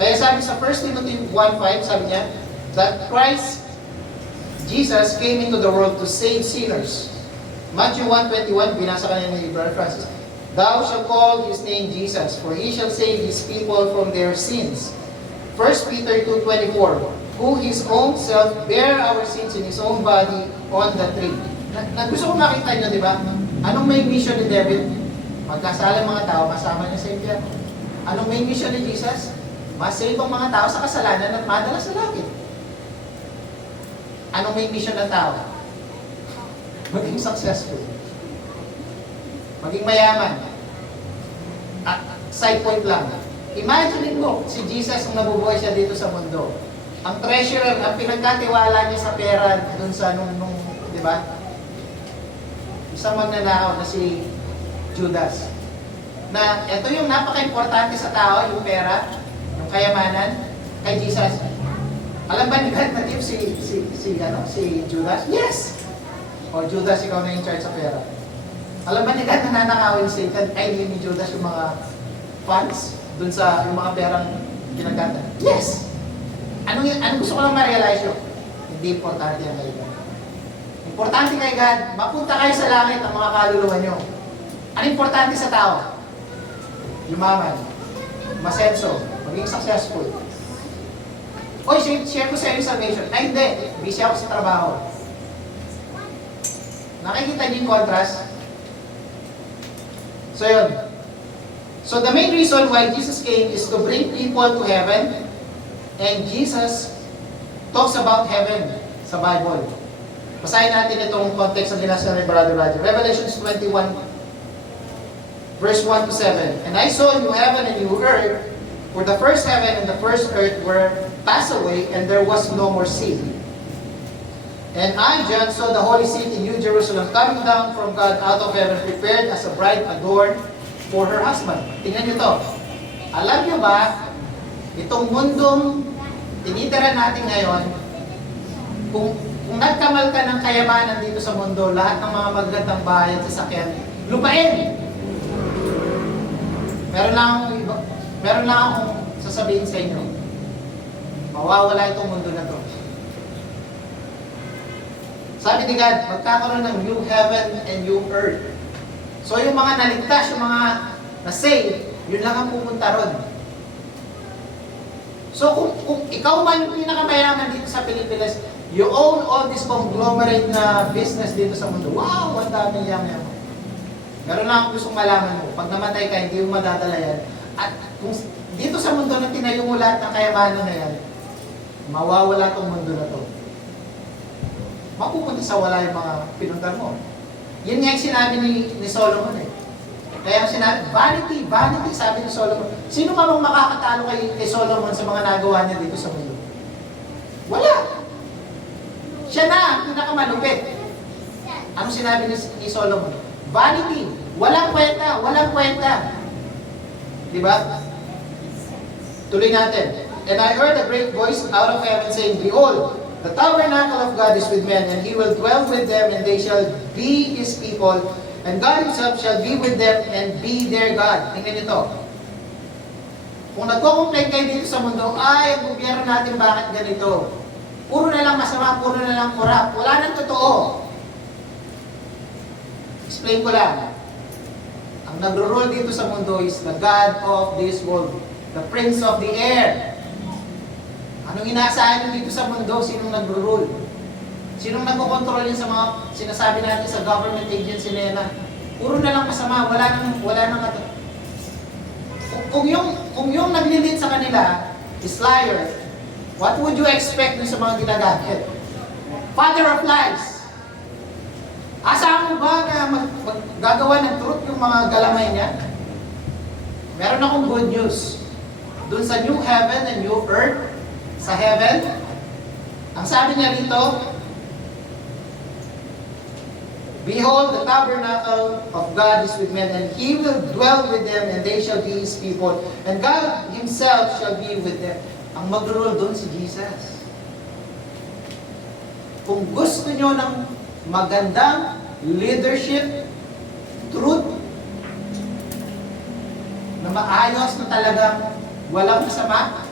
Kaya sabi sa 1 Timothy 1:5, sabi niya, that Christ, Jesus, came into the world to save sinners. Matthew 1:21, binasa kanina ni Brother Francis, thou shalt call his name Jesus, for he shall save his people from their sins. 1 Peter 2:24, who his own self bare our sins in his own body on the tree. Gusto ko makita nyo, di ba? Anong may mission ni David? Magkasala mga tao, masama niya sa impyerno. Anong main mission ni Jesus? Masave ang mga tao sa kasalanan at madala sa langit. Anong main mission ng tao? Maging successful. Maging mayaman. At side point lang. Imagine mo, si Jesus ang nabubuhay siya dito sa mundo. Ang treasurer, ang pinagkatiwala niya sa pera dun sa di ba? Isang magnanakaw na si Judas. Na ito yung napaka-importante sa tao, yung pera, yung kayamanan, kay Jesus. Alam ba ni God na tip si Judas? Yes! O Judas, ikaw na in charge sa pera. Alam ba ni God na nanakawin si Satan, ay ni Judas yung mga funds dun sa yung mga perang ginaganda? Yes! Anong gusto ko lang ma-realize yun? Hindi importante yan kay God. Importante kay God, mapunta kayo sa langit ang mga kaluluwa nyo. Ano importante sa tao? Yumaman, masenso, maging successful. Oy, share ko sa iyo yung salvation. Ay, hindi. Busy ako sa trabaho. Nakikita niyo yung contrast? So, yun. So, the main reason why Jesus came is to bring people to heaven. And Jesus talks about heaven sa Bible. Basahin natin itong context na binasa ni Brother Roger. Revelation 21, verse 1 to 7. And I saw new heaven and new earth, for the first heaven and the first earth were passed away, and there was no more sea. And I, John, saw the holy city, New Jerusalem, coming down from God out of heaven, prepared as a bride adorned for her husband. Tingnan niyo to. Alam niyo ba, itong mundong tinitira natin ngayon, kung nagkamal ka ng kayamanan dito sa mundo, lahat ng mga magandang bahay at sasakyan, lupain! Meron lang akong sasabihin sa inyo. Mawawala itong mundo na to. Sabi ni God, magkakaroon ng new heaven and new earth. So yung mga naligtas, yung mga na-save, yun lang ang pupunta ron. So kung ikaw man yung pinakamayaman dito sa Pilipinas, you own all this conglomerate na business dito sa mundo. Wow, ang dami yaman. Meron lang akong gustong malaman mo. Pag namatay ka, hindi mo madadala yan. At kung dito sa mundo na tinayo mo lahat ng kayamanan na yan, mawawala tong mundo na to. Mapupunta sa wala yung mga pinuntan mo. Yun nga yung sinabi ni Solomon eh. Kaya sinabi, vanity, sabi ni Solomon. Sino ka bang makakatalo kay Solomon sa mga nagawa niya dito sa mundo? Wala. Siya na ang pinakamalupit. Ano sinabi ni Solomon? Vanity. Walang kwenta. Diba? Tuloy natin. And I heard a great voice out of heaven saying, Behold, the tabernacle of God is with men, and He will dwell with them, and they shall be His people, and God Himself shall be with them, and be their God. Tingnan nito. Kung nagko-complain kayo dito sa mundo, ay, ang gobyerno natin bakit ganito? Puro na lang masama, puro na lang corrupt. Wala nang totoo. Explain ko lang. Ang nagro-rule dito sa mundo is the God of this world, the Prince of the air. Anong inaasahan nyo dito sa mundo? Sinong nagro-rule? Sinong nagko-control yun sa mga sinasabi natin sa government agency nila? Puro na lang masama, wala nang kung yung naglilid sa kanila is liar, what would you expect dun sa mga ginagamit? Father of lies. Asahan mo ba na maggagawa ng truth yung mga galamay niya? Meron akong good news. Dun sa new heaven and new earth, sa heaven, ang sabi niya rito, Behold, the tabernacle of God is with men, and He will dwell with them, and they shall be His people. And God Himself shall be with them. Ang mag-rule doon si Jesus. Kung gusto nyo ng magandang leadership, truth, na maayos na talagang walang masama,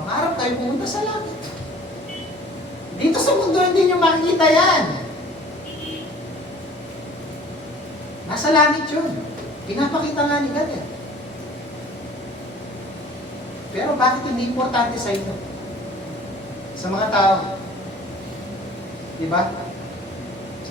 mangarap kayo pumunta sa langit. Dito sa mundo, hindi nyo makikita yan. Nasa langit yun. Pinapakita nga ni God eh. Pero bakit hindi importante sa inyo? Sa mga tao. Diba?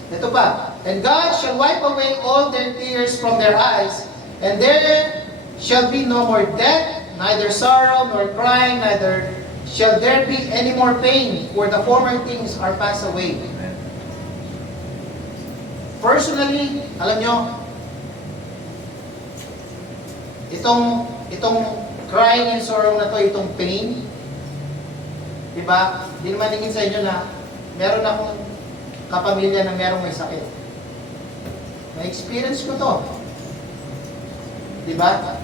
Ito pa. And God shall wipe away all their tears from their eyes, and there shall be no more death, neither sorrow nor crying, neither shall there be any more pain, for the former things are passed away. Personally, alam nyo, itong crying and sorrow na to, itong pain, diba? Di naman ningin sa inyo na meron akong kapamilya na merong may sakit. Na-experience ko to. Diba?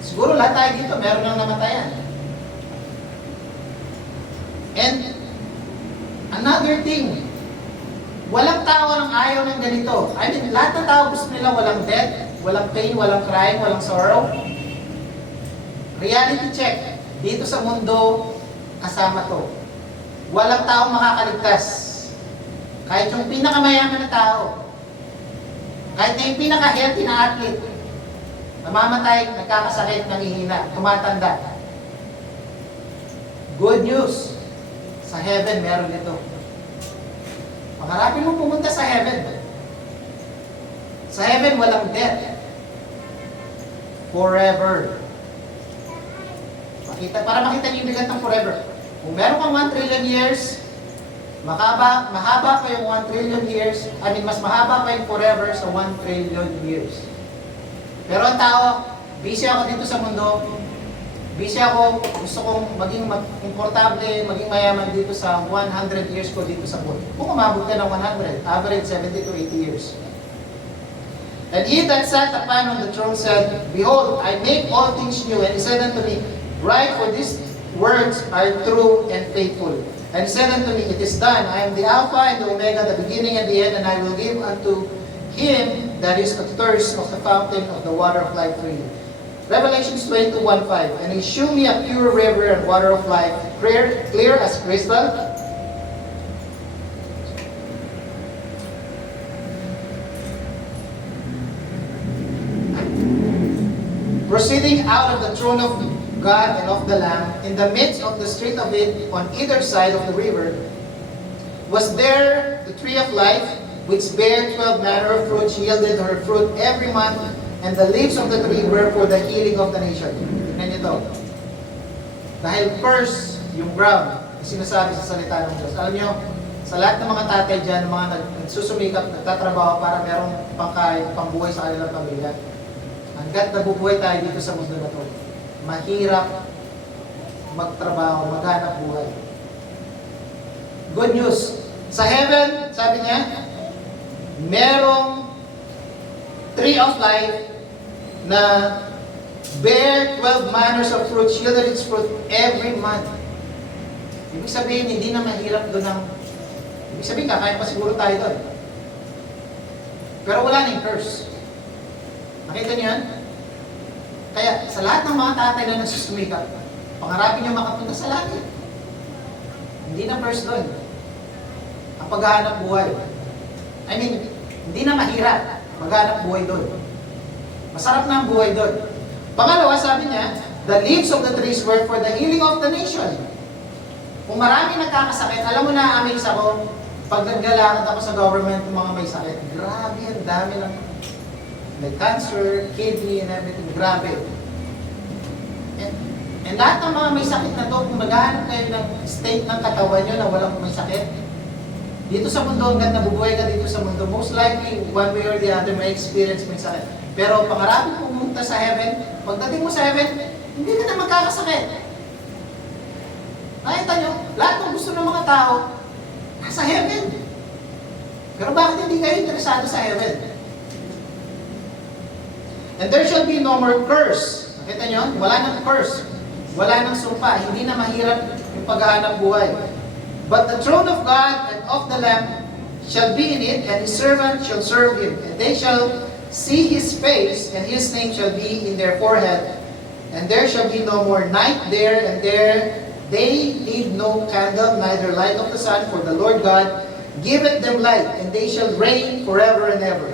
Siguro lahat tayo dito, meron nang namatayan. And another thing, walang tao nang ayaw ng ganito. I mean, lahat ng tao gusto nila walang death, walang pain, walang crying, walang sorrow. Reality check. Dito sa mundo, kasama to. Walang taong makakaligtas. Kahit yung pinakamayaman na tao, kahit na yung pinaka-healthy na athlete, namamatay, nagkakasakit, nangihina, tumatanda. Good news. Sa heaven, meron ito. Pangarapin mo pumunta sa heaven. Sa heaven, walang death. Forever. Para makita niyo yung bigat ng forever. Kung meron kang 1 trillion years, mahaba pa yung 1 trillion years, mas mahaba pa yung forever sa 1 trillion years. Pero ang tao, busy ako dito sa mundo, busy ako, gusto kong maging komportable, maging mayaman dito sa 100 years ko dito sa mundo. Kung umabot ka ng 100, average 70 to 80 years. And he that sat upon on the throne said, Behold, I make all things new. And he said unto me, Write, for these words are true and faithful. And he said unto me, It is done. I am the Alpha and the Omega, the beginning and the end, and I will give unto him that is athirst of the fountain of the water of life freely. Revelation 22:1-5. And he shewed me a pure river and water of life, clear as crystal, proceeding out of the throne of God and of the Lamb. In the midst of the street of it, on either side of the river, was there the tree of life, which bare 12 manner of fruits, yielded her fruit every month, and the leaves of the tree were for the healing of the nation. Tignan nito. Dahil first, yung ground, sinasabi sa salita ng Diyos. Alam nyo, sa lahat ng mga tatay dyan, mga nagsusumikap, nagtatrabaho para merong pangkain, pambuhay sa kanilang pamilya. Hanggat nabubuhay tayo dito sa mundo na to, mahirap magtrabaho, maghanap buhay. Good news. Sa heaven, sabi niya, merong tree of life na Bear 12 manners of fruit, yielded its fruit every month. Ibig sabihin, hindi na mahirap doon ang... Ibig sabihin, kakain pa siguro tayo doon. Pero wala na yung curse. Nakita niyo yan? Kaya sa lahat ng mga tatay na nagsusumikap, pangarapin niyo makapunta sa langit. Hindi na first doon. Ang paghahanap buhay. I mean, hindi na mahirap maghanap buhay doon. Masarap na ang buhay doon. Pangalawa, sabi niya, the leaves of the trees were for the healing of the nation. Kung marami nagkakasakit, alam mo na, amaze ako, pag naglalakad ako sa government ng mga may sakit, grabe, ang dami ng may cancer, kidney, and everything, grabe. And lahat ng mga may sakit na to, kung maghahanap kayo ng state ng katawan nyo na walang may sakit, dito sa mundo, hanggang nabubuhay ka dito sa mundo, most likely, one way or the other, may experience may sakit. Pero pangarapin pumunta sa heaven, pagdating mo sa heaven, hindi ka na magkakasakit. Nakita nyo, lahat ng gusto ng mga tao, nasa heaven. Pero bakit hindi kayo interesado sa heaven? And there shall be no more curse. Nakita nyo? Wala nang curse. Wala nang sumpa. Hindi na mahirap yung paghahanap buhay. But the throne of God and of the Lamb shall be in it, and his servant shall serve him. And they shall see his face, and his name shall be in their forehead. And there shall be no more night there, and there they need no candle, neither light of the sun, for the Lord God giveth them light, and they shall reign forever and ever.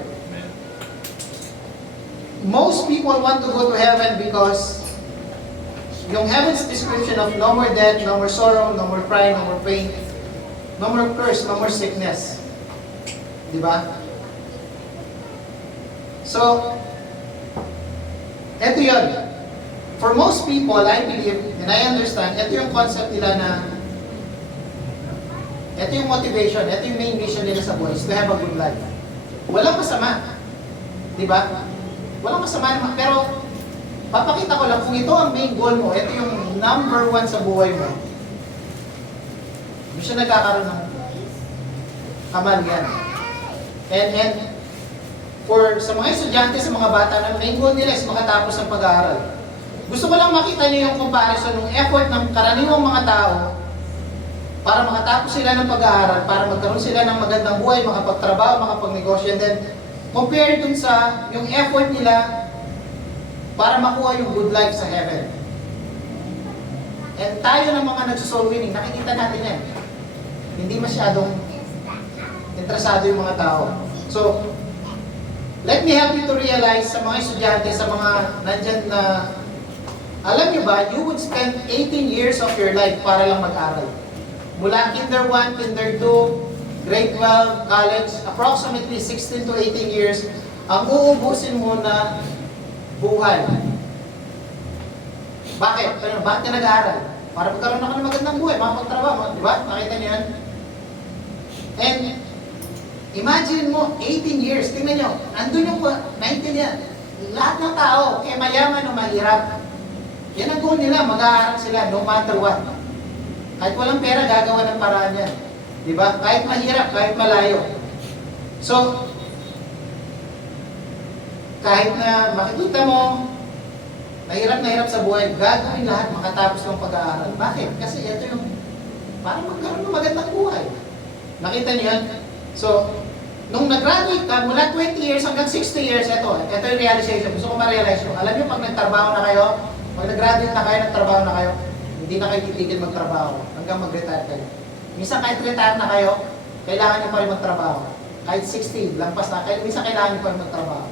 Most people want to go to heaven because yung heaven's description of no more death, no more sorrow, no more crying, no more pain, no more curse, no more sickness. Diba? So, eto yun. For most people, I believe, and I understand, eto yung concept nila na, eto yung motivation, eto yung main mission nila sa buhay, is to have a good life. Walang masama. Diba? Walang masama naman, pero papakita ko lang, kung ito ang main goal mo, ito yung number 1 sa buhay mo, hindi siya nagkakaroon ng kamalian. And for sa mga estudyante, sa mga bata, na main goal nila is makatapos ng pag-aaral. Gusto ko lang makita niyo yung comparison ng effort ng karaniwang mga tao para makatapos sila ng pag-aaral, para magkaroon sila ng magandang buhay, makapagtrabaho, makapagnegosyo, and then compare dun sa yung effort nila para makuha yung good life sa heaven. And tayo ng mga nagsusoul winning, nakikita natin yan. Hindi masyadong interesado yung mga tao. So, let me help you to realize sa mga estudyante, sa mga nandyan na, alam nyo ba, you would spend 18 years of your life para lang mag-aral. Mula Kinder 1, Kinder 2, Grade 12, college, approximately 16 to 18 years, ang uubusin mo na buhay. Bakit? Bakit ka nag-aaral? Para magkaroon ako ng magandang buhay, makapagtrabaho, di ba? Nakita niyo yan? And, imagine mo, 18 years, tingnan nyo, andun yung 19 yan. Lahat ng tao, kaya mayaman o mahirap, yan ang goal nila, mag-aaral sila, no matter what. Kahit walang pera, gagawa ng paraan yan. Diba? Kahit mahirap, kahit malayo. So, kahit na makikita mo, nahirap na hirap sa buhay, gagawin lahat makatapos ng pag-aaral. Bakit? Kasi ito yung, para magkaroon ng magandang buhay. Nakita niyo yan? So, nung nag-graduate ka, mula 20 years hanggang 60 years, ito yung realization. Gusto ko ma-realize nyo. Alam niyo, pag nagtrabaho na kayo, pag nag-graduate na kayo, nagtrabaho na kayo, hindi na kayo titigil magtrabaho hanggang mag-retire kayo. Minsan kahit retire na kayo, kailangan nyo pa rin magtrabaho. Kahit 60, lampas na, minsan kailangan nyo pa rin magtrabaho.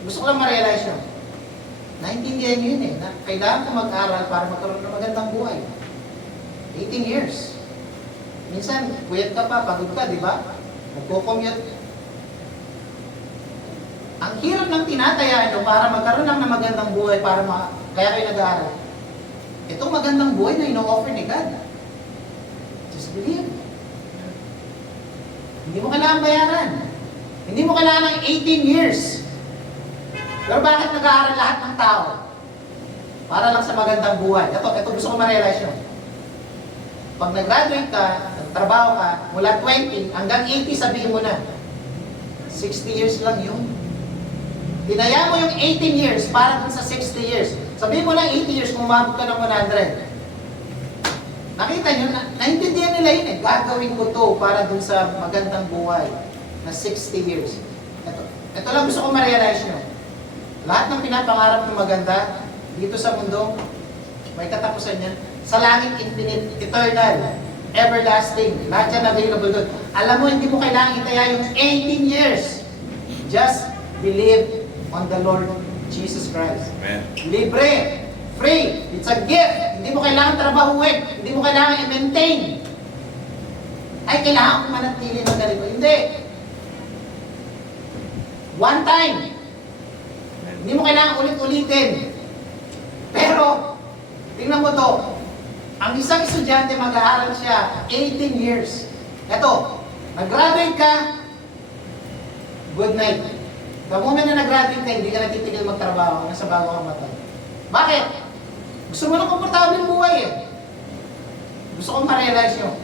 Gusto ko lang ma-realize nyo. Naintindihan nyo yun na kailangan ka mag-aral para magkaroon ng magandang buhay. 18 years. Minsan, puyat ka pa, pagod ka, di ba? Nagko-commute. Ang hirap ng tinatayaan nyo para magkaroon ng magandang buhay, kaya kayo nag-aaral. Itong magandang buhay na ino-offer ni God. Just believe. Hindi mo kailangan bayaran. Hindi mo kailangan ng 18 years. Pero bakit nag-aaral lahat ng tao? Para lang sa magandang buhay. Ito gusto ko ma-realize nyo. Pag nag-graduate ka, nagtrabaho ka, mula 20 hanggang 80, sabihin mo na, 60 years lang yun. Tinaya mo yung 18 years para dun sa 60 years. Sabihin mo lang 80 years kung umabot ka ng 100. Nakita nyo, naintindihan nila yun eh. Gagawin ko to para dun sa magandang buhay na 60 years. Ito lang gusto ko ma-realize nyo. Lahat ng pinapangarap ng maganda dito sa mundo, may katapusan yan. Sa langit, infinite, eternal, everlasting. Lahat yan available doon. Alam mo, hindi mo kailangan itaya yung 18 years. Just believe on the Lord Jesus Christ. Amen. Libre. Free. It's a gift. Hindi mo kailangan trabahuin. Hindi mo kailangan i-maintain. Ay, kailangan ko manatili ng ganito. Hindi. One time. Hindi mo kailangan ulit-ulitin. Pero, tingnan mo to. Ang isang estudyante mag-aaral siya 18 years. Eto, nag-graduate ka, good night. The moment na nag-graduate ka, hindi ka natitigil magtrabaho nasa bago kang mata. Bakit? Gusto mo ng komportable yung buhay eh. Gusto kong ma-realize nyo.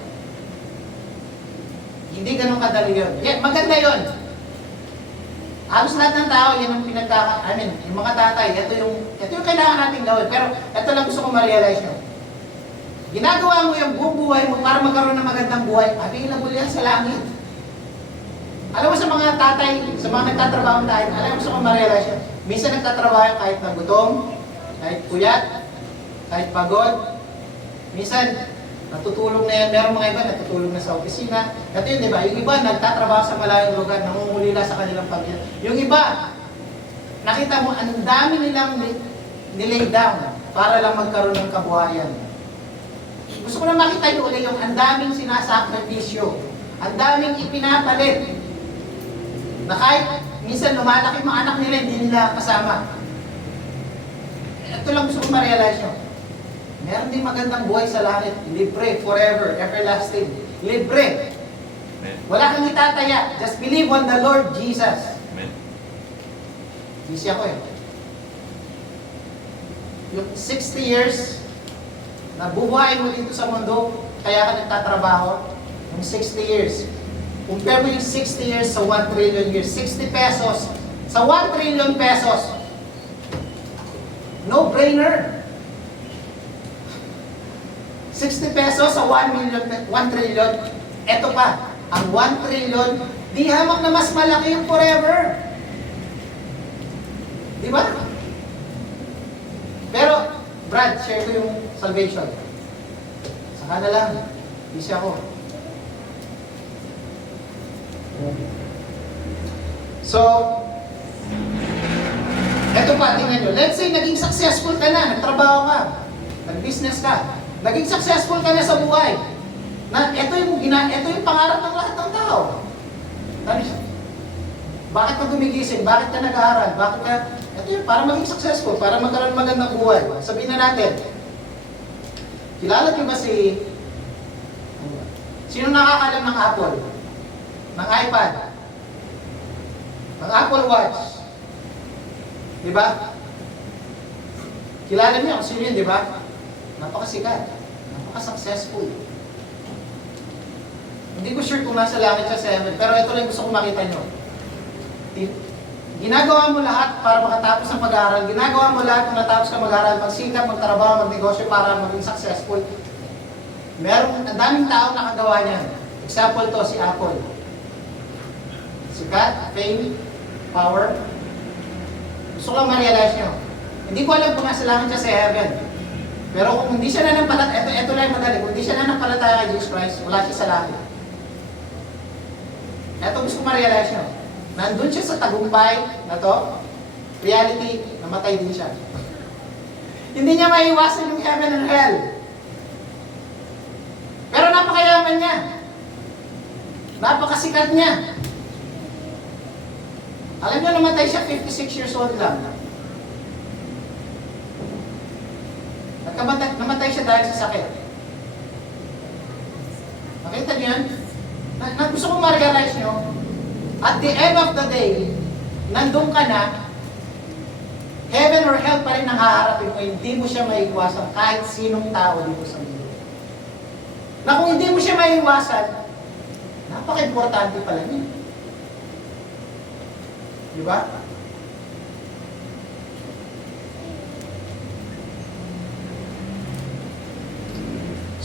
Hindi ganun kadali yun. Yeah, maganda yun. Halos lahat ng tao, yan ang yung mga tatay, ito yung kailangan natin gawin. Pero ito lang gusto kong ma-realize nyo. Ginagawa mo yung buong buhay mo para magkaroon ng magandang buhay, available yan sa langit. Alam mo sa mga tatay, sa mga nagtatrabaho tayo, alam mo gusto kong ma-realize yun. Minsan nagtatrabaho kahit nagutom, kahit puyat, kahit pagod. Minsan, natutulog na yan. Meron mga iba, natutulog na sa opisina. Ito yun, di ba? Yung iba, nagtatrabaho sa malayong lugar, nangungulila sa kanilang pamilya. Yung iba, nakita mo, ang dami nilang nilay down para lang magkaroon ng kabuhayan. Gusto ko na makita nyo ulit yung ang daming sinasakripisyo, ang daming ipinapalit, na kahit minsan lumalaki mga anak nila, hindi nila kasama. Ito lang gusto ko ma-realize nyo. Meron din magandang buhay sa langit. Libre, forever, everlasting. Libre. Amen. Wala kang itataya. Just believe on the Lord Jesus. Amen. Busy ako eh. Yung 60 years na buhay mo dito sa mundo, kaya ka nagtatrabaho, yung 60 years. Compare mo yung 60 years sa 1 trillion years. 60 pesos sa 1 trillion pesos. No-brainer. 60 pesos sa 1 trillion. Eto pa, ang 1 trillion, di hamak na mas malaki yung forever. Di ba? Pero, Brad, share ko yung salvation. Saka na lang. Busy ako. So, eto pa, tingnan nyo. Let's say, naging successful ka na, nagtrabaho ka, nag-business ka, naging successful ka na sa buhay. Ito yung pangarap ng lahat ng tao. Bakit ka gumigising? Bakit ka nag-aaral? Ito yung para maging successful, para magkaroon magandang buhay. Sabihin na natin, kilala niyo ba sino nakakalam ng Apple? Ng iPad? Ng Apple Watch? Di ba? Kilala niyo kung sino yun, di ba? Napakasikat. Napaka-successful. Hindi ko sure kung nasa langit siya sa heaven, pero ito lang gusto kong makita nyo. Ginagawa mo lahat para makatapos ng pag-aaral. Ginagawa mo lahat kung natapos ka mag-aaral, magsikap, magtrabaho, magnegosyo para maging successful. Ang daming tao nakagawa niyan. Example to, si Apple. Sikat, fame, power. Gusto ko lang ma-realize nyo. Hindi ko alam kung nasa langit siya sa heaven. Pero kung hindi siya nanampalataya, ito lang yung madali, kung hindi siya nanampalataya kay Jesus Christ, wala siya sa langit. Ito gusto ko ma-realize nyo. Nandun siya sa tagumpay na to, reality, namatay din siya. Hindi niya maiwasan yung heaven and hell. Pero napakayaman niya. Napakasikat niya. Alam niyo, namatay siya 56 years old lang. Namatay siya dahil sa sakit. Nakita niyo yan? Gusto kong ma-realize nyo, at the end of the day, nandun ka na, heaven or hell pa rin ang haharapin mo, hindi mo siya maiiwasan kahit sinong tao dito sa mundo. Na kung hindi mo siya maiiwasan, napaka-importante pala niya. Di ba?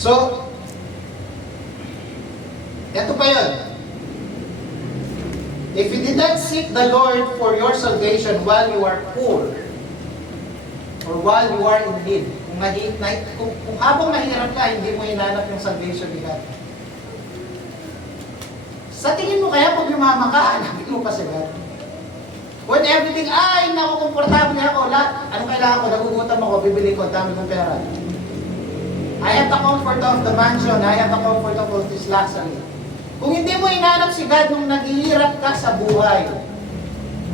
So, eto pa yun. If you did not seek the Lord for your salvation while you are poor, or while you are in need, kung habang mahirap ka, hindi mo hinanap yung salvation ni God. Sa tingin mo kaya pag yumama ka, hanapin mo pa si God. When everything, ay, naku, komportable ako, lahat, anong kailangan ko, nagugutom ako, bibili ko, dami kong pera. I have the comfort of the mansion, I have the comfort of this luxury. Kung hindi mo hinanap si God nung naghihirap ka sa buhay,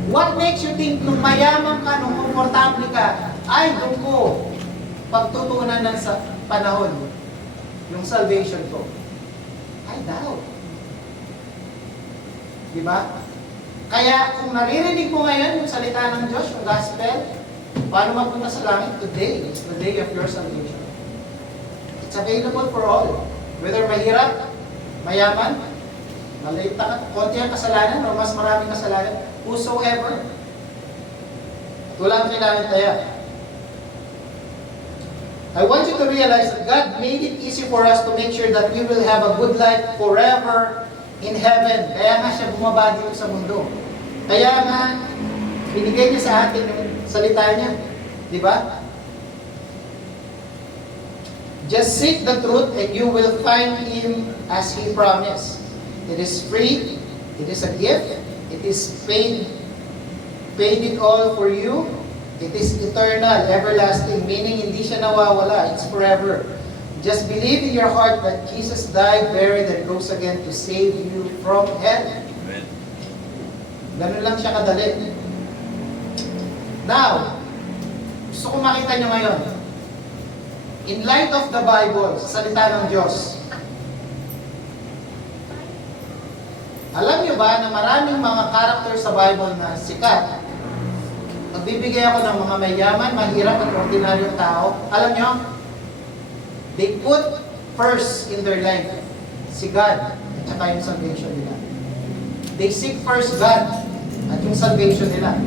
what makes you think nung mayaman ka, nung komportable ka, ay, doon ko pagtutunan ng sa panahon, yung salvation ko? I doubt. Diba? Kaya kung naririnig mo ngayon yung salita ng Diyos, yung gospel, paano mapunta sa langit? Today is the day of your salvation. It's available for all. Whether mahirap, mayaman, maliit na konti ang kasalanan o mas maraming kasalanan, whosoever. At walang kailangan taya. I want you to realize that God made it easy for us to make sure that we will have a good life forever in heaven. Kaya nga siya bumaba dito sa mundo. Kaya nga, binigay niya sa atin yung salita niya. Di ba? Just seek the truth and you will find Him as He promised. It is free. It is a gift. It is paid it all for you. It is eternal, everlasting, meaning hindi siya nawawala. It's forever. Just believe in your heart that Jesus died, buried, and rose again to save you from hell. Amen. Ganun lang siya kadali. Now, gusto ko makita nyo ngayon, in light of the Bible, sa salita ng Diyos, alam nyo ba na maraming mga character sa Bible na sikat? Magbibigay ako ng mga mayaman, mahirap at ordinaryong tao. Alam nyo, they put first in their life si God at saka yung salvation nila. They seek first God at yung salvation nila.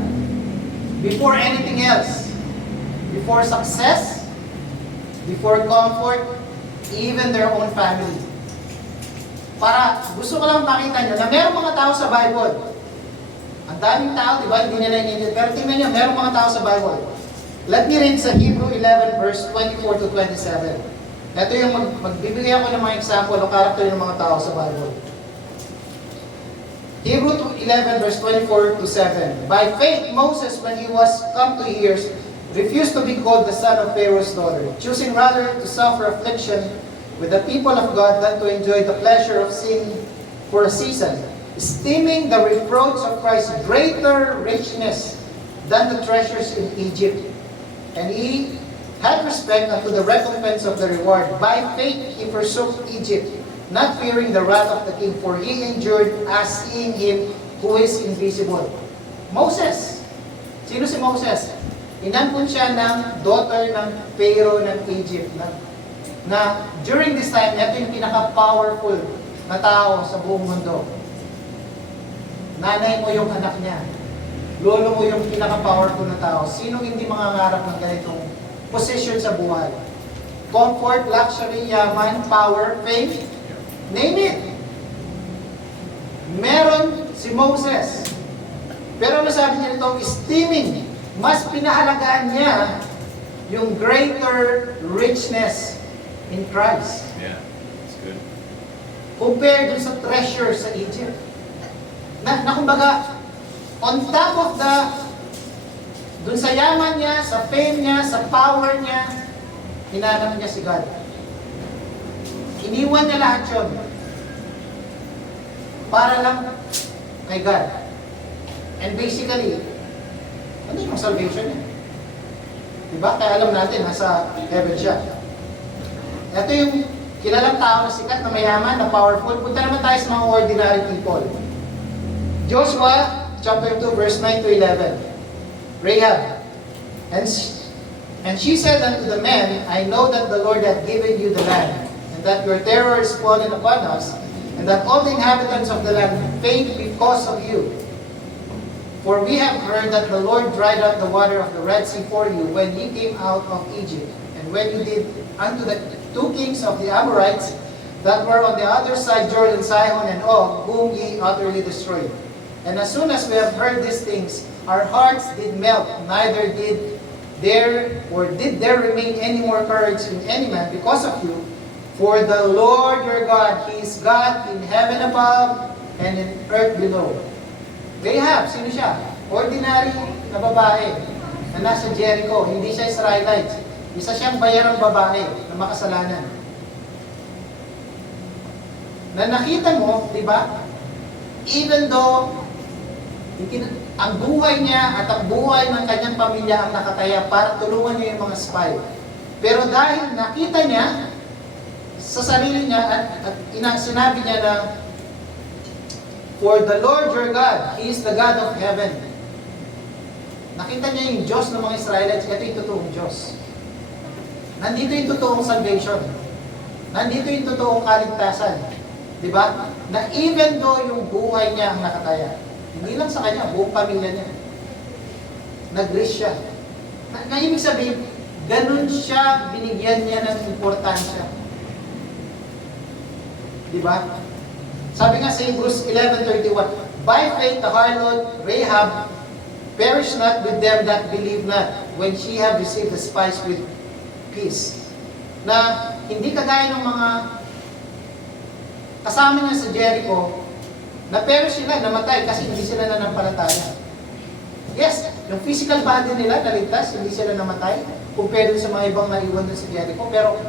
Before anything else. Before success, before comfort, even their own family. Para gusto ko lang makita nyo na mayroong mga tao sa Bible. Ang daming tao, di ba? Hindi nila ininit. Pero tingnan nyo, mayroong mga tao sa Bible. Let me read sa Hebrew 11 verse 24 to 27. Ito yung magbibigay ako ng mga example o character ng mga tao sa Bible. Hebrew 11 verse 24 to 7. By faith, Moses, when he was come to years, refused to be called the son of Pharaoh's daughter, choosing rather to suffer affliction with the people of God than to enjoy the pleasure of sin for a season, esteeming the reproach of Christ greater richness than the treasures in Egypt. And he had respect unto the recompense of the reward. By faith he forsook Egypt, not fearing the wrath of the king, for he endured as seeing him who is invisible. Moses. Sino si Moses? Inampun siya ng daughter ng Pharaoh ng Egypt. Na during this time, ito yung pinaka-powerful na tao sa buong mundo. Nanay mo yung anak niya. Lolo mo yung pinaka-powerful na tao. Sino hindi mangangarap ng ganitong position sa buhay? Comfort, luxury, yaman, power, fame, name it. Meron si Moses. Pero ano sabi niya nito? Esteeming. Mas pinahalagaan niya yung greater richness in Christ. Yeah, that's good. Compared dun sa treasure sa Egypt. Na kumbaga, on top of dun sa yaman niya, sa fame niya, sa power niya, hinanap niya si God. Iniwan niya lahat yun. Para lang kay God. And basically, ano yung salvation niya? Diba? Kaya alam natin, nasa heaven siya. Ito yung kilalang tao na sikat, na mayaman, na powerful. Punta naman tayo sa mga ordinary people. Joshua chapter 2 verse 9 to 11. Rahab. And she said unto the men, I know that the Lord hath given you the land, and that your terror is fallen upon us, and that all the inhabitants of the land faint because of you. For we have heard that the Lord dried up the water of the Red Sea for you when ye came out of Egypt, and when you did unto the two kings of the Amorites that were on the other side Jordan, Sihon and Og, whom ye utterly destroyed. And as soon as we have heard these things, our hearts did melt, neither did there remain any more courage in any man because of you. For the Lord your God, He is God in heaven above and in earth below. Rahab, sino siya? Ordinary na babae na nasa Jericho, hindi siya Israelite. Isa siyang bayarang babae na makasalanan. Na nakita mo, di ba? Even though ang buhay niya at ang buhay ng kanyang pamilya ang nakataya para tulungan niya yung mga spy. Pero dahil nakita niya sa sarili niya at sinabi niya na, for the Lord your God, He is the God of heaven. Nakita niya yung Diyos ng mga Israelites, ito yung totoong Diyos. Nandito yung totoong salvation. Nandito yung totoong kaligtasan. Diba? Na even though yung buhay niya ang nakataya, hindi lang sa kanya, buong pamilya niya. Nag-risk siya. Na ibig sabihin, ganun siya, binigyan niya ng importansya. Diba? Sabi nga sa Hebrews 11:31, by faith the harlot Rahab perished not with them that believe not, when she have received the spice with peace. Na hindi kagaya ng mga kasama niya sa Jericho, na perish sila, namatay kasi hindi sila nanampalataya. Yes, yung physical body nila naligtas, hindi sila namatay, compared sa mga ibang naiwan doon sa Jericho. Pero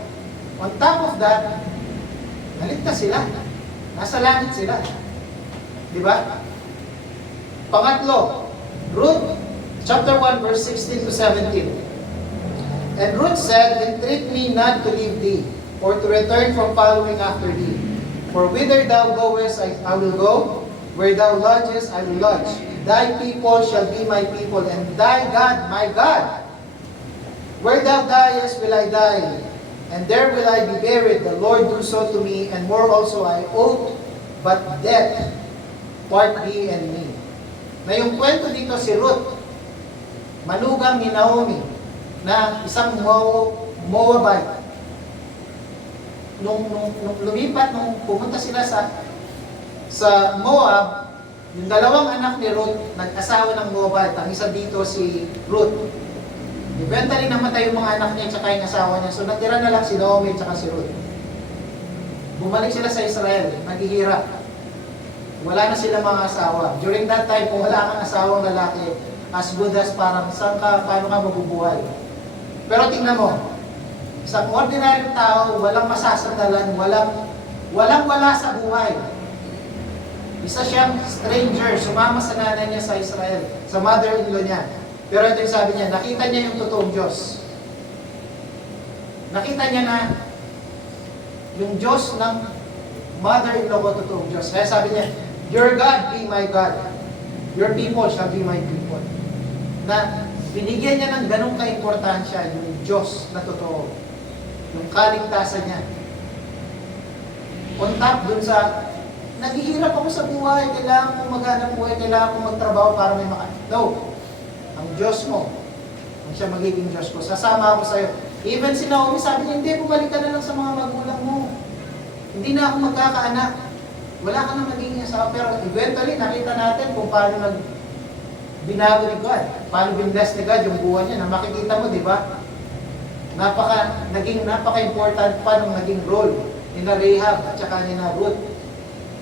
on top of that, naligtas sila. Nasa langit sila. Di ba? Pangatlo, Ruth, chapter 1, verse 16 to 17. And Ruth said, entreat me not to leave thee, or to return from following after thee. For whither thou goest, I will go, where thou lodgest, I will lodge. Thy people shall be my people, and thy God my God. Where thou diest will I die, and there will I be buried. The Lord do so to me, and more also I owe, but death part thee and me. Na yung kwento dito si Ruth, manugang ni Naomi, na isang Moabite. Nung lumipat, nung pumunta sila sa Moab, yung dalawang anak ni Ruth, nag-asawa ng Moabite. Ang isa dito si Ruth. Eventually namatay yung mga anak niya at yung asawa niya. So natira na lang si Naomi at si Ruth. Bumalik sila sa Israel, naghihirap. Wala na sila mga asawa. During that time, kung wala kang asawang lalaki, as good as parang paano ka mabubuhay. Pero tingnan mo, isang ordinary tao, walang masasandalan, walang sa buhay. Isa siyang stranger, sumama sa nanay niya sa Israel, sa mother-in-law niya. Pero ito yung sabi niya, nakita niya yung totoong Diyos. Nakita niya na yung Diyos ng mother-in-law ko, totoong Diyos. Kaya sabi niya, your God be my God. Your people shall be my people. Na binigyan niya ng ganong kaimportansya yung Diyos na totoo. Yung kaligtasan niya. On top dun sa, naghihirap ako sa buhay, kailangan kong maghanap buhay, kailangan kong magtrabaho para may No. Ang Diyos mo, ang siya magiging Diyos ko, sasama ako sa'yo. Even si Naomi, sabi niya, hindi, bumalik ka na lang sa mga magulang mo. Hindi na ako magkakaanak. Wala ka na magiging asawa. Pero eventually, nakita natin kung paano binago ni God. Paano binbless ni God yung buwan niya. Na makikita mo, di ba? Naging napaka-important pa ng naging role ni na Rahab at saka ni na Ruth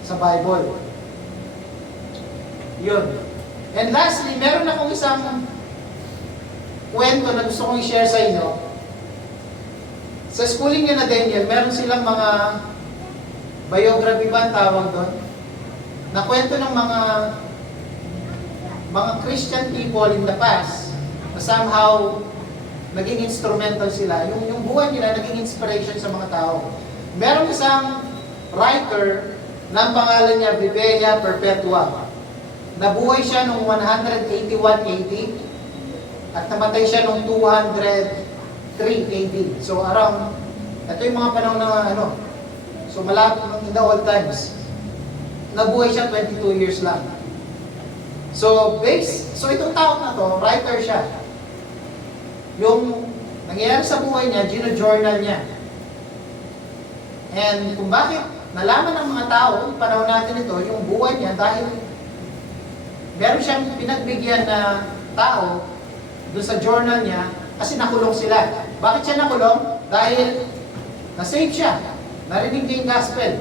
sa Bible. Yun. And lastly, meron akong isang kwento na gusto kong i-share sa inyo. Sa schooling niya na Daniel, meron silang mga biography ba ang tawag doon? Na kwento ng mga Christian people in the past na somehow naging instrumental sila. Yung buhay nila naging inspiration sa mga tao. Meron isang writer na pangalan niya Vivelia Perpetua. Nabuhay siya noong 181 AD at namatay siya noong 203 AD. So around, ito yung mga panahon na so malapit in the old times. Nabuhay siya 22 years lang. So itong tao na to, writer siya. Yung nangyayari sa buhay niya, gino-journal niya. And kung bakit nalaman ng mga tao, panahon natin ito, yung buhay niya dahil meron siyang pinagbigyan na tao doon sa journal niya kasi nakulong sila. Bakit siya nakulong? Dahil na-save siya. Narinig niya yung gospel.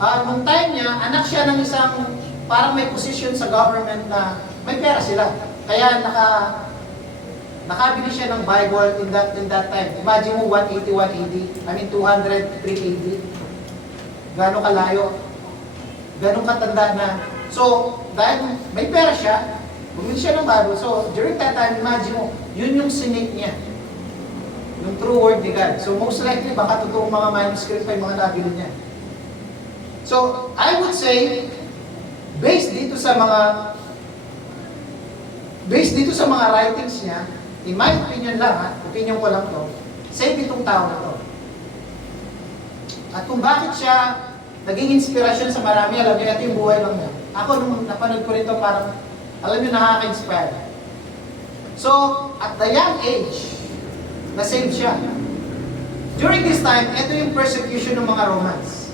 Nung time niya, anak siya ng isang parang may position sa government na may pera sila. Kaya nakabili siya ng Bible in that time. Imagine mo 181 AD. I mean 203 AD. Gano'ng kalayo. Gano'ng katanda na. So, dahil may pera siya, bumili siya ng Bible. So, during that time, imagine mo, yun yung sinik niya. Yung true word ni God. So, most likely, baka totoong mga manuscript pa yung mga nabili niya. So, I would say, based dito sa mga writings niya, in my opinion lang, opinion ko lang to, save itong tao na to. At kung bakit siya naging inspirasyon sa marami, alam niyo, ito yung buhay lang niya. Ako, nung napanood ko rito, parang, alam niyo, nakaka-inspire. So, at the young age, na-save siya. During this time, ito yung persecution ng mga Romans.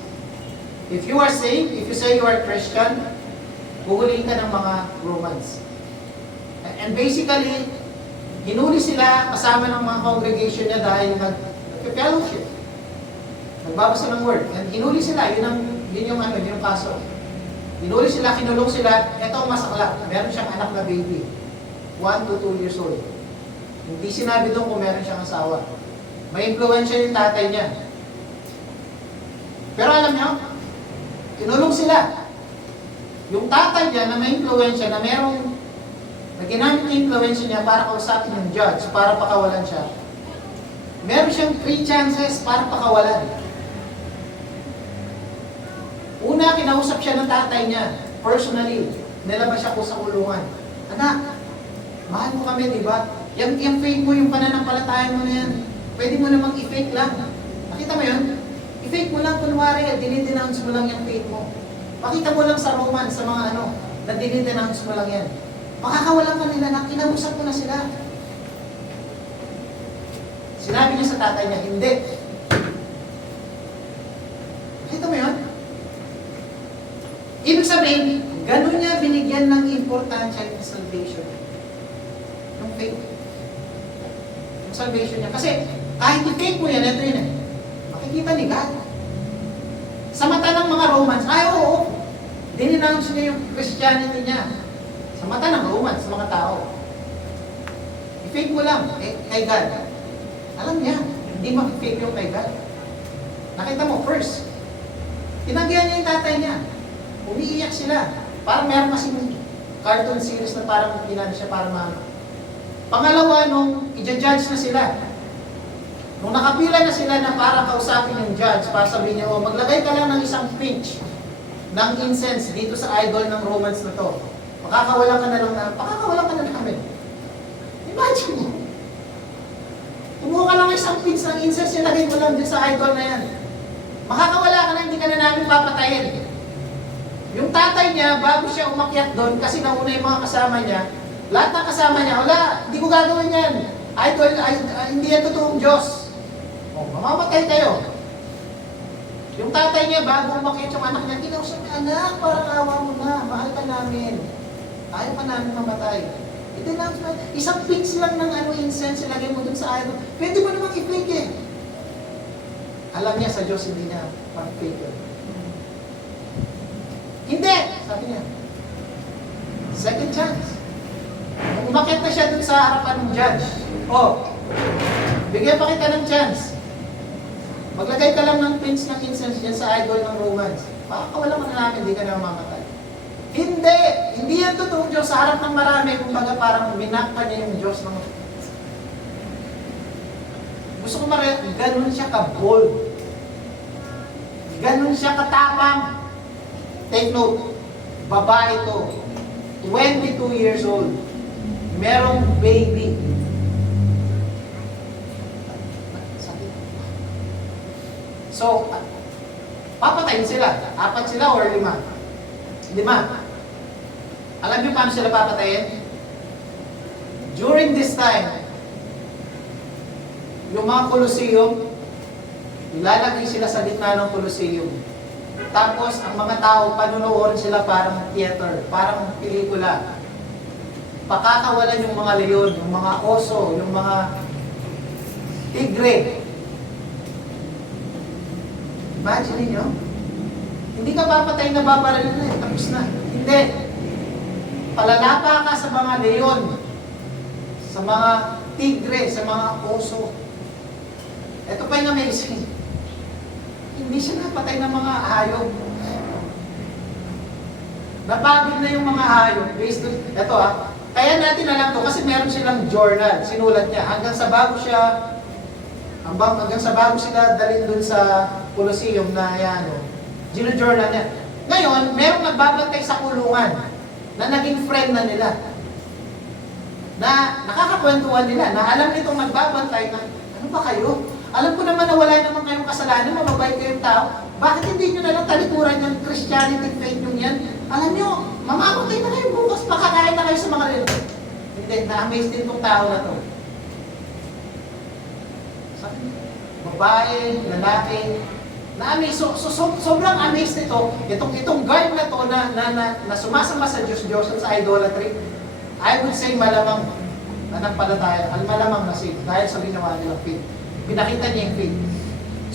If you are saved, if you say you are Christian, huhulihin ka ng mga Romans. And basically, hinuli sila kasama ng mga congregation niya dahil nag-fellowship. Nagbabasa ng word. And hinuli sila, yun yung kaso. Hinuli sila, kinulong sila, ito ang masakla. Meron siyang anak na baby. 1 to 2 years old. Hindi sinabi doon kung meron siyang asawa. May impluwensya yung tatay niya. Pero alam niyo, kinulong sila. Yung tatay niya na may impluwensya, na ginamit niya yung impluwensya niya para kausapin yung judge, para pakawalan siya. Meron siyang 3 chances para pakawalan. Una, kinausap siya ng tatay niya, personally. Nilabas siya po sa kulungan. Anak, mahal mo kami, di ba? Yung fake mo, yung pananampalataya mo na yan. Pwede mo namang i-fake lang. Nakita mo yun? I-fake mo lang, kunwari, dinidenounce mo lang yung fake mo. Pakita mo lang sa Roman, sa mga na dinidenounce mo lang yan. Makakawalan ka nila na kinausap mo na sila. Sinabi niya sa tatay niya, hindi. Nakita mo yun? Ibig sabihin, ganun niya binigyan ng importansya yung salvation. Yung faith. Yung salvation niya. Kasi kahit i-fake mo yan, ito yun eh. Makikita ni God. Sa mata ng mga Romans, ay oo, dininounce niya yung Christianity niya. Sa mata ng Romans, sa mga tao. I-fake mo lang, kay God. Alam niya, hindi mag-fake yung kay God. Nakita mo, first, tinanggihan niya yung tatay niya. Umiiyak sila. Parang meron kasing cartoon series na parang pinano siya para Pangalawa, nung i-judge na sila. Nung nakapila na sila na para kausapin yung judge, para sabihin niya, maglagay ka lang ng isang pinch ng incense dito sa idol ng Romans na to. Pakakawalan ka na namin. Imagine mo. Kumuha ka lang ng isang pinch ng incense, ilagay mo lang din sa idol na yan. Makakawala ka na, hindi ka na namin papatayin. Yung tatay niya, bago siya umakyat doon, kasi nauna yung mga kasama niya, lahat ng kasama niya, wala, hindi ko gagawin yan. Idol, hindi yan totoong Diyos. Mamamatay kayo. Yung tatay niya, bago umakyat yung anak niya, kinausap niya, anak, parang awa mo na, mahal ka namin. Ayaw ka namin mamatay. Isang pinch lang ng incense, ilagay mo dun sa idol. Pwede mo namang i-fake eh. Alam niya sa Diyos, hindi niya mag-fake yun. Hindi! Sabi niya. Second chance. Umakyat na siya dun sa harapan ng judge. Bigyan pa kita ng chance. Maglagay ka lang ng pins ng incense dyan sa idol ng Romans. Makakawalan ka na namin, hindi ka na mamamatay. Hindi! Hindi yan totoong Diyos sa harap ng marami. Kumbaga parang minakpa niya yung Diyos ng... Gusto ko ganun siya ka-bold. Ganun siya katapang. Take note, babae to, 22 years old, merong baby. So, papatayin sila. 4 sila or 5? 5. Alam niyo paano sila papatayin? During this time, yung mga Colosseum, Ilalagay sila sa gitna ng Colosseum. Tapos, ang mga tao, panunuorin sila parang theater, parang pelikula. Pakakawalan yung mga leon, yung mga oso, yung mga tigre. Imagine niyo, hindi ka papatay na babaril na eh, tapos na. Hindi. Palalapa ka sa mga leon, sa mga tigre, sa mga oso. Ito pa yung amazing. Hindi siya napatay ng mga hayop. Napagod na yung mga hayop based on, ito kaya natin alam to kasi meron silang journal, sinulat niya. Hanggang sa bago sila dalhin dun sa Colosseum na gino-journal niya. Ngayon, merong nagbabantay sa kulungan na naging friend na nila. Na nakakakwentuhan nila, na alam nitong nagbabantay na, ano ba kayo? Alam ko naman na wala naman kayong kasalanan, mababait kayong tao. Bakit hindi nyo na lang talikuran yung Christianity faith nyo yan? Alam nyo, mamamatay na kayo bukas, makakain na kayo sa mga rin. Hindi, na-amaze din itong tao na to. Babae, lalaki, na-amaze. Sobrang amazed nito. Itong guard na to na sumasama sa Diyos sa idolatry, I would say malamang nanampalataya, malamang nasig dahil sa ginawa nilang faith. Pinakita niya yung faith.